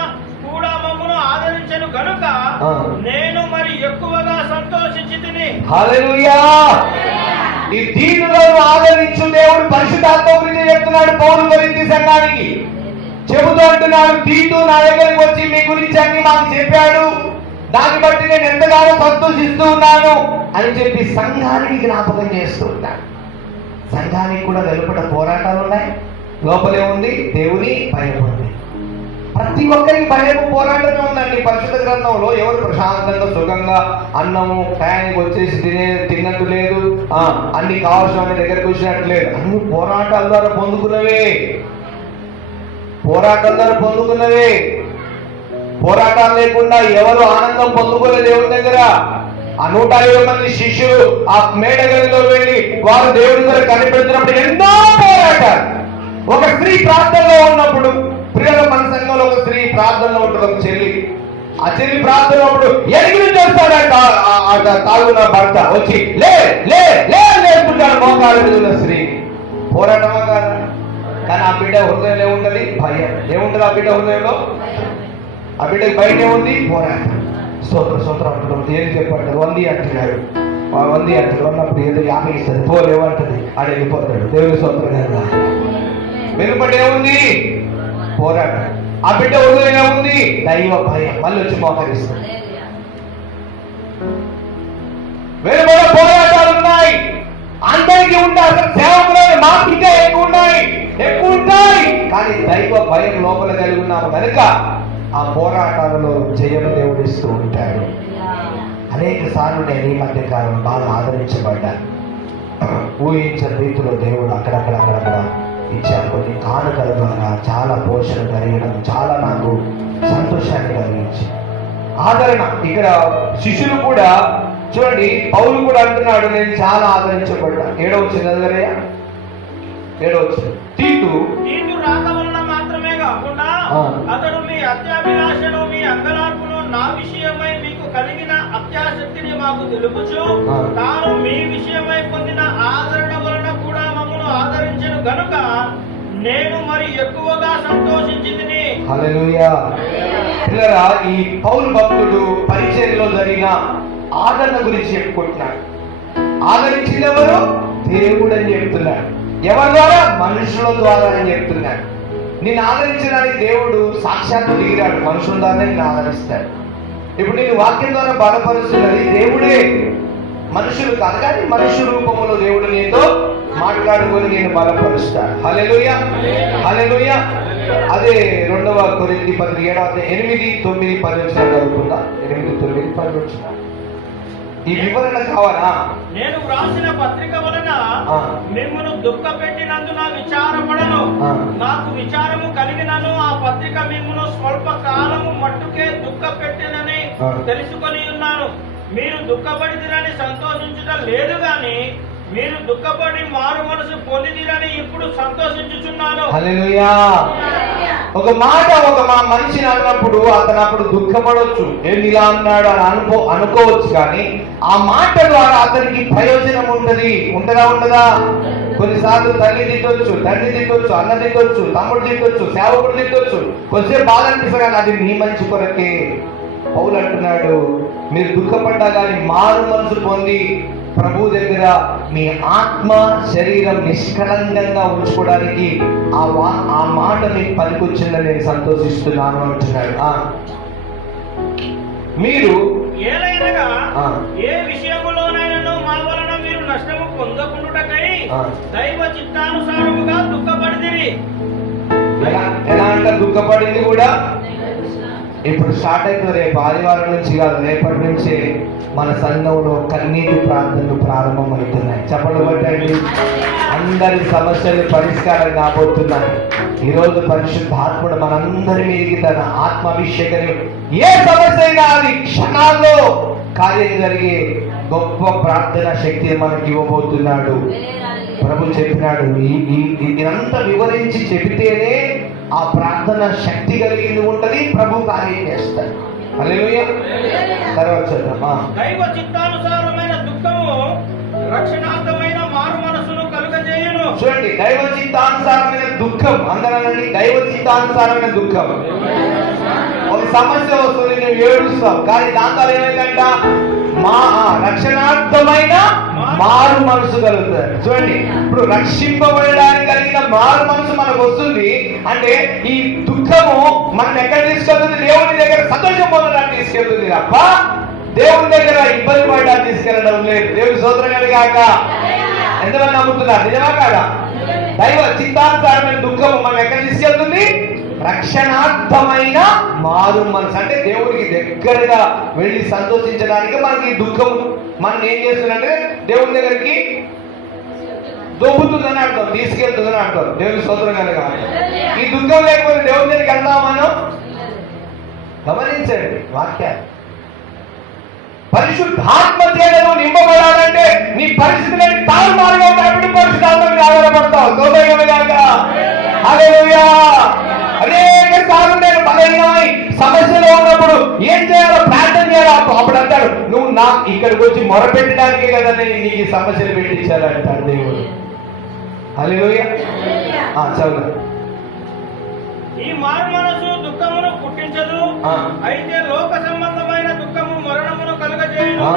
కూడా మమ్మను ఆదరించెను గనుక నేను మరి ఎక్కువగా సంతోషించి తిని. హల్లెలూయా! ఈ దీనులను ఆదరించు దేవుడు పరిశుద్ధాత్మ గురించి చెప్తున్నాడు. పౌలు కొరింథీ సంఘానికి చెబుతూ అంటున్నాడు, తీతు నా దగ్గరికి వచ్చి మీ గురించి అన్ని మాకు చెప్పాడు, దాన్ని బట్టి నేను ఎంతగానో సంతోషిస్తూ ఉన్నాను అని చెప్పి సంఘానికి జ్ఞాపకం చేస్తూ ఉన్నాడు. సంఘానికి కూడా వెలుపట పోరాటాలు ఉన్నాయి, లోపలే ఉంది దేవుని భయం ఉంది. ప్రతి ఒక్కరికి భయం పోరాటమే ఉందండి పరిశుద్ధ గ్రంథంలో. ఎవరు ప్రశాంతంగా సుఖంగా అన్నము టయానికి వచ్చేసి తిన్నట్టు లేదు, అన్ని కావాల్సిన దగ్గరకు వచ్చినట్టు లేదు. అన్ని పోరాటాల ద్వారా పొందుకున్నవే. పోరాటాలు లేకుండా ఎవరు ఆనందం పొందుకోలేదు దేవుడి దగ్గర. ఆ 150 మంది శిష్యులు ఆ మేడగదిలో వెళ్ళి వారు దేవుడి దగ్గర కనిపెడుతున్నప్పుడు ఎన్నో పోరాటాలు. ఒక స్త్రీ ప్రార్థనలో ఉన్నప్పుడు, ప్రియుల మన సంఘంలో ఒక స్త్రీ ప్రార్థనలో ఉంటుంది, ఒక చెల్లి. ఆ చెల్లి ప్రార్థన ఉన్నప్పుడు ఎగిరి చేస్తాడంట తాగున్న భర్త వచ్చి లేకుంటాడు మోకాళ్ళ మీద ఉన్న స్త్రీ. పోరాటమా కాదా? కానీ ఆ బిడ్డ హృదయంలో ఏముంటది? భయం. ఏముంటది ఆ బిడ్డ హృదయంలో? ఆ బిడ్డకి బయట ఉంది పోరాటం. సూత్రం అంటున్నాడు. ఏం చెప్పాడు? 100 అంటున్నాడు. 100 అన్నప్పుడు ఏదో 50 ఇస్తుంది. పోలేమంటది, ఆడ వెళ్ళిపోతాడు. దేవుని సూత్రం కదా. వెనుపటి ఏముంది? పోరాటం. ఆ బిడ్డ హృదయం ఏముంది? దైవ భయం. మళ్ళీ వచ్చి మోకరిస్తుంది. వెనుపడ పోరాటాలు ఉన్నాయి, అందరికీ ఉంటాయి. అసలు సేవకులు మాకు ఇంకా ఎక్కువ ఉంటాయి. కానీ దైవ భయం లోపల కలిగి ఉన్నాము కనుక ఆ పోరాటాలలో జయం దేవుడిస్తూ ఉంటాడు. అనేక సార్లు నేను ఈ మధ్య కాలం బాగా ఆదరించబడ్డాను. ఊహించిన రీతిలో దేవుడు అక్కడక్కడ ఇచ్చారు. కొన్ని కానుకల ద్వారా చాలా పోషణ కలిగడం చాలా నాకు సంతోషాన్ని కలిగించి ఆదరణ. ఇక్కడ శిష్యులు కూడా చూడండి, పౌలు కూడా అంటున్నాడు నేను చాలా ఆదరించబడ్డా. 7వ చదవరయ్యా. 7వ తీతు రాక వలన మాత్రమే కాకుండా అతడు మీ అత్యాభిలాషను మీ అంగలార్పును నా విషయమై మీకు కలిగిన అత్యాసక్తిని మాకు తెలుపుచు తాను మీ విషయమై పొందిన ఆదరణ వలన కూడా మమ్మల్ని ఆదరించెను గనుక నేను మరి ఎక్కువగా సంతోషించి తిని. హల్లెలూయా! పిల్లరా, ఈ పౌలు భక్తుడు పరిచర్యలో జరిగిన ఆదరణ గురించి చెప్పుకుంటున్నాడు. ఆదరించినెవరు? దేవుడు అని చెప్తున్నాడు. ఎవరి ద్వారా? మనుషుల ద్వారా అని చెప్తున్నాడు. నిన్ను ఆదరించడానికి దేవుడు సాక్షాత్తు దిగిరాడు, మనుషుల ద్వారా నిన్ను ఆదరిస్తాడు. ఇప్పుడు నేను వాక్యం ద్వారా బలపరుస్తున్నది దేవుడే, మనుషులు కాదు. కానీ మనుషు రూపంలో దేవుడు నీతో మాట్లాడుకొని నేను బలపరుస్తాడు. హల్లెలూయా! హల్లెలూయా! అదే 2వ కొరింథీ 7:8-9 చదువుకుందా. 8-9 ఈ వివరణ కావాలా? నేను వ్రాసిన పత్రిక వలన మిమ్మల్ని దుఃఖ పెట్టినందున విచారపడను. నాకు విచారము కలిగినను ఆ పత్రిక మిమ్మల్ని స్వల్ప కాలము మట్టుకే దుఃఖ పెట్టినని తెలుసుకొని ఉన్నాను. మీరు దుఃఖపడితిరని సంతోషించడం లేదు గాని మీరు దుఃఖపడి మారు మనసు పొందితిరని ఇప్పుడు సంతోషించుచున్నాను. హల్లెలూయా! ఒక మాట మనిషిని అన్నప్పుడు అతను అప్పుడు దుఃఖపడవచ్చు, ఏం ఇలా అన్నాడు అని అనుకోవచ్చు. కానీ ఆ మాట ద్వారా అతనికి ప్రయోజనం ఉంటదా? కొన్నిసార్లు తల్లి తిట్టొచ్చు, తండ్రి తిట్టొచ్చు, అన్న తిట్టొచ్చు, తమ్ముడు తిట్టొచ్చు, సేవకుడు తిట్టొచ్చు. కొద్దిసేపు బాధ అనిపిస్తుంది కానీ అది నీ మంచి కొరకే. పౌలు అంటున్నాడు మీరు దుఃఖపడ్డా కానీ మారు మనసు పొంది ప్రభు దగ్గర మీ ఆత్మ శరీరం నిష్కలంకంగా ఉంచుకోవడానికి ఆ మాట మీకు పనికొచ్చిందని నేను సంతోషిస్తున్నాను అంటున్నాడు. మీరు ఏలైనగా ఆ. ఏ విషయములోనైనా మా వలన మీరు నష్టము పొందకుండుటకై దైవ చిత్తానుసారముగా దుఃఖపడితిరి. ఎలా అంటే దుఃఖపడింది కూడా ఇప్పుడు స్టార్ట్ అవుతుంది. రేపు ఆదివారం నుంచి కాదు, రేపటి నుంచి మన సంఘంలో కన్నీటి ప్రార్థనలు ప్రారంభమవుతున్నాయి. చెప్పలు పట్టండి. అందరి సమస్యలు పరిష్కారం కాబోతున్నాయి. ఈరోజు పరిశుద్ధాత్ముడు మనందరి మీదకి తన ఆత్మాభిషేకం, ఏ సమస్య అయినా అది క్షణాల్లో కార్యం జరిగే గొప్ప ప్రార్థన శక్తిని మనకి ఇవ్వబోతున్నాడు. ప్రభు చెప్పినాడు, ఇదంతా వివరించి చెబితేనే ఆ ప్రార్థన శక్తి కలిగింది ఉంటది, ప్రభు కార్యం చేస్తాడు. హల్లెలూయా. తర్వాత చూద్దాం. దైవ చిత్తానుసారమైన దుఃఖము రక్షణార్థమైన మారు మనసును కలుగజేయును. చూడండి, దైవ చిత్తానుసారమైన దుఃఖం. అందరండి, దైవ చిత్తానుసారమైన దుఃఖం. ఒక సమస్య వస్తుంది, నువ్వు ఏడుస్తావు, కానీ దాంతో ఏమైందంట, మా రక్షణార్థమైన మారు మనసు కలుగుతుంది. చూడండి, ఇప్పుడు రక్షింపబడడానికి కలిగిన మారు మనసు మనకు వస్తుంది అంటే ఈ దుఃఖము మనం ఎక్కడ తీసుకెళ్తుంది? దేవుని దగ్గర సంతోషం పొందడానికి తీసుకెళ్తుంది తప్ప దేవుని దగ్గర ఇబ్బంది పడడానికి తీసుకెళ్ళడం లేదు. దేవుని స్తోత్రం కలుగాక. ఎంతమంది నమ్ముతున్నారు? నిజమా కాదా? దైవ చిత్తానుసారమైన దుఃఖము మనం ఎక్కడ తీసుకెళ్తుంది? రక్షణార్థమైన మారు మనసు. అంటే దేవుడికి దగ్గరగా వెళ్ళి సంతోషించడానికి మనకి దుఃఖం మనం ఏం చేస్తుందంటే దేవుని దగ్గరికి దొబ్బుతుందని అర్థం, తీసుకెళ్తుందని అర్థం. దేవుని స్తోత్రం కనుక ఈ దుఃఖం లేకపోతే దేవుని దగ్గరికి వెళ్దాం మనం. గమనించండి వాక్యాలు. పరిశుద్ధాత్మ చేతను నింపబడాలంటే నీ పరిస్థితులని తారుమారుగా ఉన్నప్పుడు పరిశుద్ధాత్మ మీద ఆధారపడతావు. స్తోత్రం హల్లెలూయా. అనేక సార్లు నేను బలహీనమై సమస్యలో ఉన్నప్పుడు ఏం చేయాలో ప్రార్థన చేయాలో అప్పుడు అంటాడు, నువ్వు నా ఇక్కడికి వచ్చి మొరపెట్టడానికే కదా నేను నీకు ఈ సమస్యలు పెట్టించాలంటాడు దేవుడు. హల్లెలూయా. చదువు. ఈ మారు మనసు దుఃఖమును పుట్టించదు, అయితే లోక సంబంధమైన దుఃఖము మరణమును కలుగజేయును.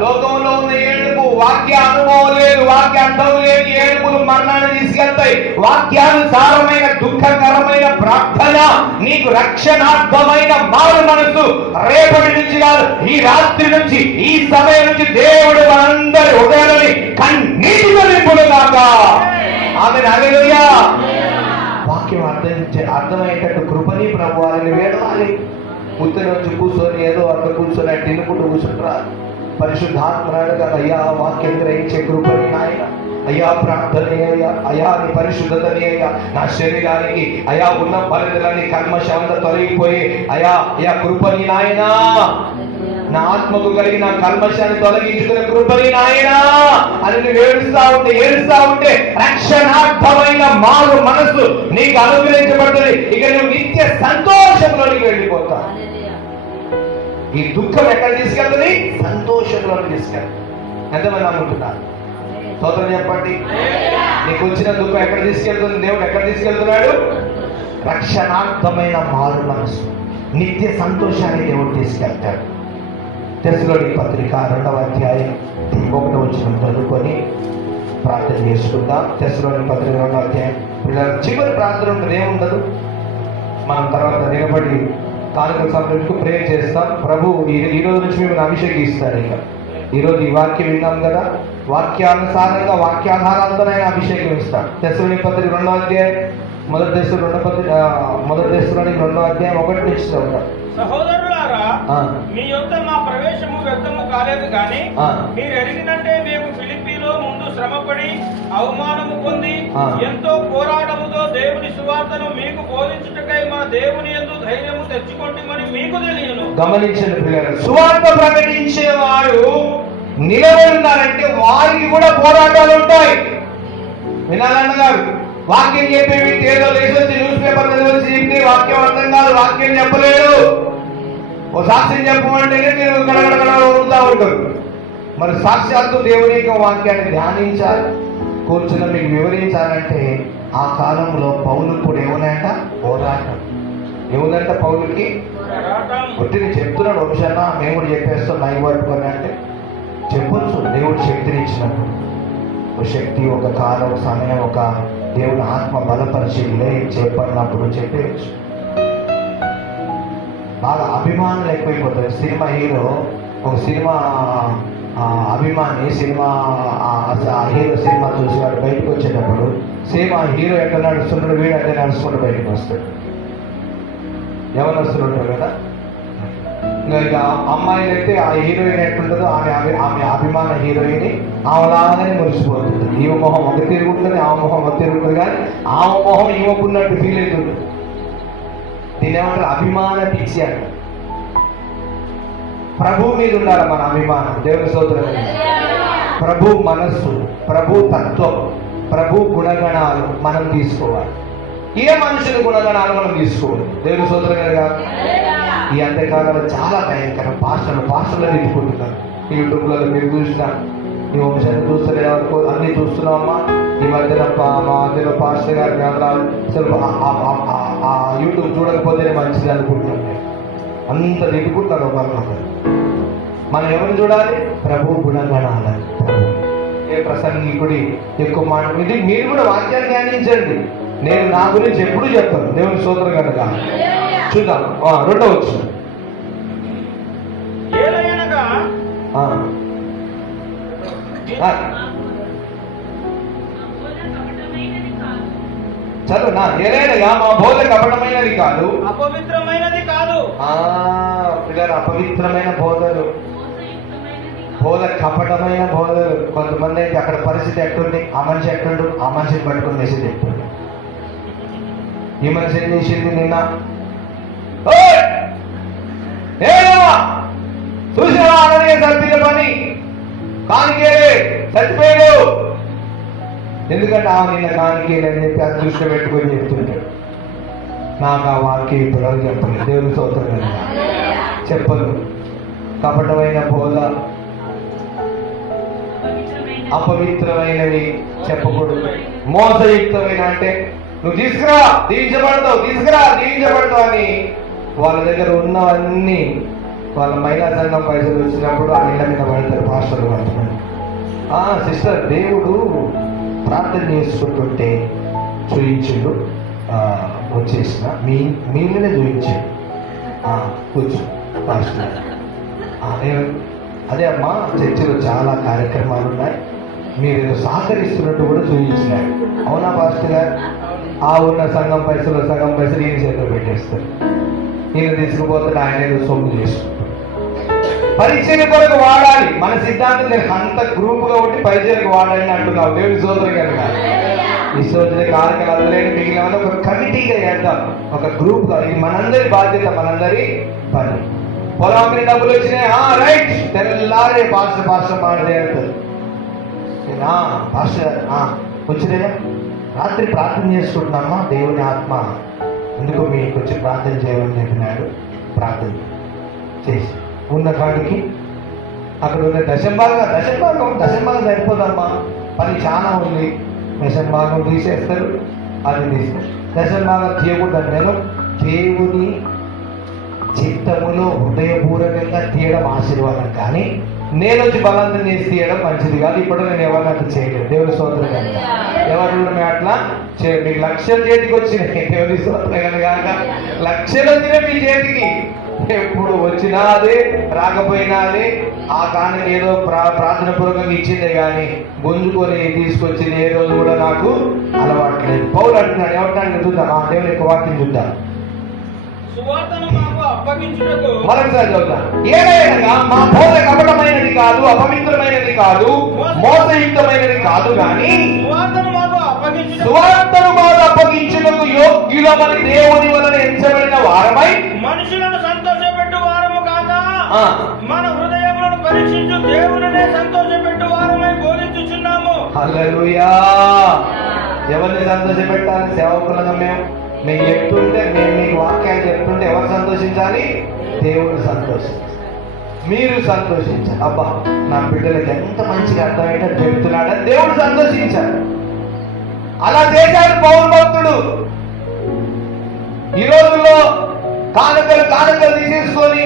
లోకంలో ఉన్న ఏడుపు వాక్య అనుభవం లేదు, వాక్య అర్థం లేదు, ఏడుపులు మరణాన్ని తీసుకెళ్తాయి. వాక్యానుసారమైన దుఃఖకరమైన ప్రార్థన నీకు రక్షణార్థమైన మారు మనసు రేపటి నుంచి కాదు, ఈ రాత్రి నుంచి, ఈ సమయం నుంచి దేవుడు మనందరి హృదయాలని కన్నీటితో నింపునుగాక. ఆమేన్. హల్లెలూయా. వాక్యం అర్థమయ్యేటట్టు కృపని ప్రభు వారిని వేడవాలి. ఉత్తరం వచ్చి కూర్చొని ఏదో అక్కడ కూర్చొని తినుకుంటూ కూర్చుంటారా? పరిశుద్ధాత్మరాడు కదా, అయ్యా వాక్యం గ్రహించే కృపని నాయన, అయ్యా ప్రార్థనే అయ్యా, అయ్యా నీ పరిశుద్ధతని అయ్యా, నా శరీరానికి అయా ఉన్న పరిధులని కర్మశాంత తొలగిపోయి అయా అయా కృపని నాయనా, నా ఆత్మకు కలిగి నా కల్మశాన్ని తొలగించుకునే కృపని నాయనా అని నువ్వు ఏడుస్తా ఉంటే రక్షణార్థమైన మారు మనసు నీకు అనుగ్రహించబడుతుంది. ఇక నువ్వు నిత్య సంతోషంలోనికి వెళ్ళిపోతావు. ఈ దుఃఖం ఎక్కడ తీసుకెళ్తుంది? సంతోషంలోకి తీసుకెళ్తుంది. ఎంతమంది అనుకుంటున్నారు? స్తోత్రం చెప్పండి. నీకు వచ్చిన దుఃఖం ఎక్కడ తీసుకెళ్తుంది? దేవుడు ఎక్కడ తీసుకెళ్తున్నాడు? రక్షణార్థమైన మారు మనసు, నిత్య సంతోషాన్ని దేవుడు తీసుకెళ్తాడు. తెస్సలోనికీ పత్రిక 2వ అధ్యాయం 1వ వచనం చదువుకొని ప్రార్థన చేసుకుందాం. తెస్సలోనికీ పత్రిక 2వ అధ్యాయం చివరి ప్రార్థన ఉంటుంది, ఏముండదు. మనం తర్వాత నిలబడి కానుకల సమయంలో ప్రేయర్ చేస్తాం. ప్రభు ఈ రోజు నుంచి మేము అభిషేకిస్తాడు. ఇక ఈరోజు ఈ వాక్యం విన్నాం కదా, వాక్యానుసారంగా వాక్యాధారాలతో ఆయన అభిషేకం ఇస్తాడు. తెస్సలోనికీ పత్రిక 2వ అధ్యాయం మొదటి తెస్సలోనికీ 2వ అధ్యాయం 1 నుంచి చదువుతాం. సహోదరులారా, మీ యొక్క మా ప్రవేశము వ్యర్థము కాలేదు గాని మీరు ఎరిగినట్టే మేము ఫిలిప్పీలో ముందు శ్రమపడి అవమానము పొంది ఎంతో పోరాటముతో దేవుని సువార్తను మీకు బోధించుటకై మన దేవుని యందు ధైర్యము తెచ్చుకొంటిమని మీకు తెలియను. గమనించండి ప్రియులారా, సువార్త ప్రకటించేవారు నిలబడున్నారంటే వారికి కూడా పోరాటాలు ఉంటాయి. వినాలన్నగారు వాక్యం చెప్పేవి ఏదో లేచి న్యూస్ పేపర్ చదివి చెప్తే వాక్యం అర్థం కాదు, వాక్యం చెప్పలేడు. ఓ సాక్ష్యం చెప్పమంటేనే మీరు గడగడగడ ఊరుతా ఉంటారు. మరి సాక్షాత్తు దేవుని యొక్క వాక్యాన్ని ధ్యానించాలి, కూర్చుని మీకు వివరించాలంటే ఆ కాలంలో పౌలు కూడా ఏమున్నాయంట? పోరాటం. ఏముందంట పౌలుకి? ఒట్టిని చెప్తున్నాడు. వంశన్నా మేము కూడా చెప్పేస్తాం నై పట్టుకొని అంటే చెప్పొచ్చు. దేవుడు శక్తిని ఇచ్చినప్పుడు ఒక శక్తి, ఒక కాలం, ఒక సమయం, ఒక దేవుని ఆత్మ బలపరిచి చెప్పన్నప్పుడు చెప్పేయచ్చు. బాగా అభిమానులు ఎక్కువైపోతారు. సినిమా హీరో ఒక సినిమా అభిమాని సినిమా హీరో సినిమా చూసి వాడు బయటకు వచ్చేటప్పుడు సేమ్ ఆ హీరో ఎక్కడ నడుస్తున్నాడు వీడు అదే నడుచుకుంటూ బయటకు వస్తాడు. ఎవరు వస్తుంటారు కదా. ఇంకా అమ్మాయిలు అయితే ఆ హీరోయిన్ ఎట్లుంటుందో ఆమె అభిమాన హీరోయిన్ ఆమెలాగానే మురిసిపోతుంది. ఈమె మొహం ఒక తిరుగుతుంది, ఆమె మొహం ఒక తిరుగుతుంది, కానీ ఆమె మొహం ఈమెకున్నట్టు ఫీల్ అవుతుంది. దీని ఏమంటారు? అభిమాన పిచ్చి అని. ప్రభు మీద ఉండాలి మన అభిమానం. దేవుని స్తోత్రం. ప్రభు మనస్సు, ప్రభు తత్వం, ప్రభు గుణగణాలు మనం తీసుకోవాలి. ఏ మనుషుల గుణగణాలు మనం తీసుకోవాలి. దేవుని స్తోత్రం కదా. ఈ అంత్యకాలంలో చాలా భయంకరం. పాస్టర్లు ఎత్తుకుంటున్నారు. యూట్యూబ్లలో మీరు చూసినా, ఈ వంశాన్ని చూస్తలే అన్ని చూస్తున్నామమ్మా. ఈ మధ్యన మా మధ్యలో పాస్టర్ గారి గ్రంథాలు ఆ యూట్యూబ్ చూడకపోతేనే మంచిది అనుకుంటున్నాం. అంత తిట్టుకుంటారు ఒకరినొకరు. మనం ఎవరు చూడాలి? ప్రభు గుణగణాలు. ఏ ప్రసంగికుడి ఎక్కువ మాట ఇది. మీరు కూడా వాక్యాన్ని ధ్యానించండి. నేను నా గురించి ఎప్పుడు చెప్తాను. దేవుని స్తోత్రం కనుక చూద్దాం. రెండో వచ్చు చదువునా. ఏదైనా మా బోధ కపటమైనది కాదు, అపవిత్రమైనది కాదు. పిల్లలు అపవిత్రమైన బోధలు, బోధ కపటమైన బోధలు. కొంతమంది అయితే అక్కడ పరిస్థితి ఎట్టుంది, ఆ మనిషి ఎట్టుండు, ఆ మనిషిని పట్టుకుని మెసేజ్ ఎట్టుంది. ఈ మనిషి ఏం చేసింది నిన్న? చూసినా అలాగే చంపిన పని కానికే చచ్చిపోయాడు. ఎందుకంటే ఆమె నిన్న కానికేలని చెప్పి అదృష్టం పెట్టుకొని చెప్తుంటాడు. నాకు ఆ వాక్యం ఇప్పుడు చెప్పలేదు. దేవుని స్తోత్రం చెప్పదు. కపటమైన బోధ, అపవిత్రమైనవి చెప్పకూడదు. మోసయుక్తమైన అంటే నువ్వు తీసుకురా దీవించబడతావు అని వాళ్ళ దగ్గర ఉన్నవన్నీ వాళ్ళ మహిళా సంఘం పైసలు వచ్చినప్పుడు ఆ నీళ్ళ మీద పడతారు పాస్టర్లు పడుతున్నారు. సిస్టర్ దేవుడు ప్రార్థన చేసుకుంటుంటే చూయించుడు వచ్చేసిన మీ మీదనే చూయించాడు. కూర్చో పాస్టర్. అదే అమ్మా, చర్చిలో చాలా కార్యక్రమాలు ఉన్నాయి, మీరు సహకరిస్తున్నట్టు కూడా చూపించినాడు. అవునా పాస్టర్ గారు? ఆ ఉన్న సగం పైసలు ఈయన చేతిలో పెట్టేస్తారు. ఈయన తీసుకుపోతే ఆయన ఏదో సొమ్ము చేసుకుంటారు. పరిచయ కొరకు వాడాలి. మన సిద్ధాంతం నేను అంత గ్రూపుగా ఉండి పరిచయకు వాడాలని అంటున్నావు. దేవుని స్తోత్రం కనుక ఈ సోదరి కార్యక్రమాలు లేని మిగిలిన ఒక కమిటీగా చేద్దాం, ఒక గ్రూప్గా. ఇది మనందరి బాధ్యత, మనందరి పని. పొలానికి డబ్బులు వచ్చినాయి, రైట్, తెల్లారే పాస్టర్ మాట్లాడే అంటారు. పాస్టర్ వచ్చినాయా? రాత్రి ప్రార్థన చేసుకుంటున్నామా, దేవుని ఆత్మ ఎందుకు మీకు వచ్చి ప్రార్థన చేయమని చెప్పినాడు. ప్రార్థన చేసి ఉన్న కాడికి అక్కడ ఉన్న దశంభాగం సరిపోదమ్మా, పని చాలా ఉంది. దశంభాగం తీసేస్తారు, అది తీస్తారు. దశంభాగం తీయకూడదు. నేను దేవుని చిత్తములో హృదయపూర్వకంగా తీయడం ఆశీర్వాదం, కానీ నేను వచ్చి బలంతం చేసి తీయడం మంచిది కాదు. ఇప్పుడు నేను ఎవరిని అట్లా చేయలేదు. దేవుని స్తోత్రం కనుక ఎవరు అట్లా చేయలేదు. మీకు లక్షల చేతికి వచ్చినాయి. దేవుని స్తోత్రం కనుక లక్షలు వచ్చినాయి మీ చేతికి. ఎప్పుడు వచ్చినా అదే, రాకపోయినా అదే. ఆ కానీ ఏదో ప్రార్థన పూర్వకంగా ఇచ్చిందే కానీ గుంజుకొని తీసుకొచ్చింది ఏ రోజు కూడా నాకు అలవాట్లేదు. పౌలు అంటున్నాడు, ఏమంటాడు చూద్దాం. దేవుని యొక్క వాక్యం చూద్దాం. మరొకసారి చూద్దాం. ఏదైనా మా బోధ కపటమైనది కాదు, అపవిత్రమైనది కాదు, మోసయుక్తమైనది కాదు, కానీ సువార్తను మాకు అప్పగించుటకు యోగ్యులమని దేవుని వలన ఎంచబడిన వారమై మనుషులను సంతోషపెట్టు వారము కాక మన హృదయములను పరీక్షించు దేవునినే సంతోషపెట్టు వారమై బోధించుచున్నాము. హల్లెలూయా. ఎవరిని సంతోషపెట్టాలి? సేవకులుగా మేము చెప్తుంటే, మేము మీకు వాక్యాలు చెప్తుంటే ఎవరు సంతోషించాలి? దేవుడు సంతోషించాలి, మీరు సంతోషించాలి. అబ్బా, నా బిడ్డలకి ఎంత మంచిగా అర్థమయ్యేటట్టు చెప్తున్నాడని దేవుడు సంతోషించాడు. అలా చేశాడు పౌలు భక్తుడు. ఈ రోజుల్లో కానుకలు తీసేసుకొని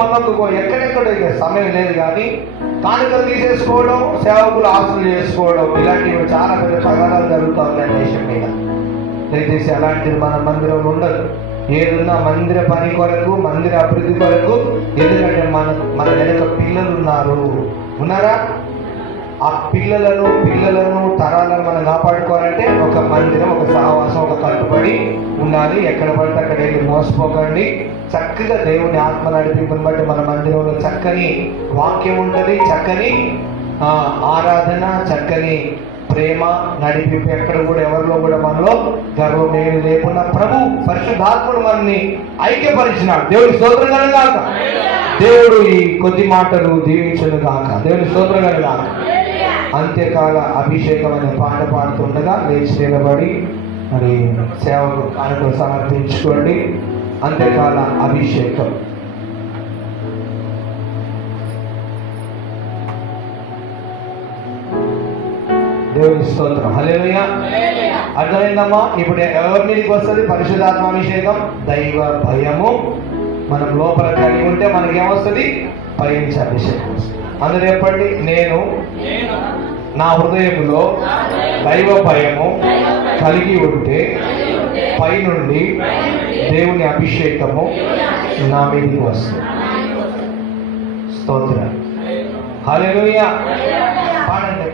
మనకు ఎక్కడెక్కడ సమయం లేదు, కానీ కానుకలు తీసేసుకోవడం, సేవకులు ఆస్తులు చేసుకోవడం, ఇలాంటివి చాలా పెద్ద ప్రగాఢాలు జరుగుతూ ఉన్నాయి దేశం మీద. దయచేసి అలాంటిది మన మందిరంలో ఉండదు. ఏదున్నా మందిర పని కొరకు, మందిర అభివృద్ధి కొరకు. ఎందుకంటే మన వెనుక పిల్లలు ఉన్నారా? ఆ పిల్లలను తరాలను మనం కాపాడుకోవాలంటే ఒక మందిరం, ఒక సహవాసం, ఒక కట్టుబడి ఉండాలి. ఎక్కడ పడితే అక్కడ వెళ్ళి మోసపోకండి. చక్కగా దేవుని ఆత్మ నడిపింపుని బట్టి మన మందిరంలో చక్కని వాక్యం ఉంటుంది, చక్కని ఆరాధన, చక్కని ప్రేమ, నడిపింపు. ఎక్కడ కూడా ఎవరిలో కూడా మనలో గర్వం ఏమి లేకుండా ప్రభు పరిశుద్ధాత్ముడు మనల్ని ఐక్యపరిచినాడు. దేవుని స్తోత్రం కలుగాక. దేవుడు ఈ కొద్ది మాటలు దీవించును గాక. దేవుని స్తోత్రం కలుగాక. అంత్యకాల అభిషేకం అనే పాట పాడుతుండగా లేచి నిలబడి మరి సేవకు కానుకలు సమర్పించుకోండి. అంత్యకాల అభిషేకం. దేవుని స్తోత్రం. హల్లెలూయా. అర్థమైందమ్మా? ఇప్పుడు ఎవరి మీదకి వస్తుంది పరిశుద్ధాత్మాభిషేకం? దైవ భయము మనం లోపల కలిగి ఉంటే మనకి ఏమొస్తుంది? పైనుంచి అభిషేకం వస్తుంది. అందరూ చెప్పండి, నేను నా హృదయంలో దైవ భయము కలిగి ఉంటే పైనుండి దేవుని అభిషేకము నా మీదకి వస్తుంది. స్తోత్రం. హల్లెలూయా. పాడండి.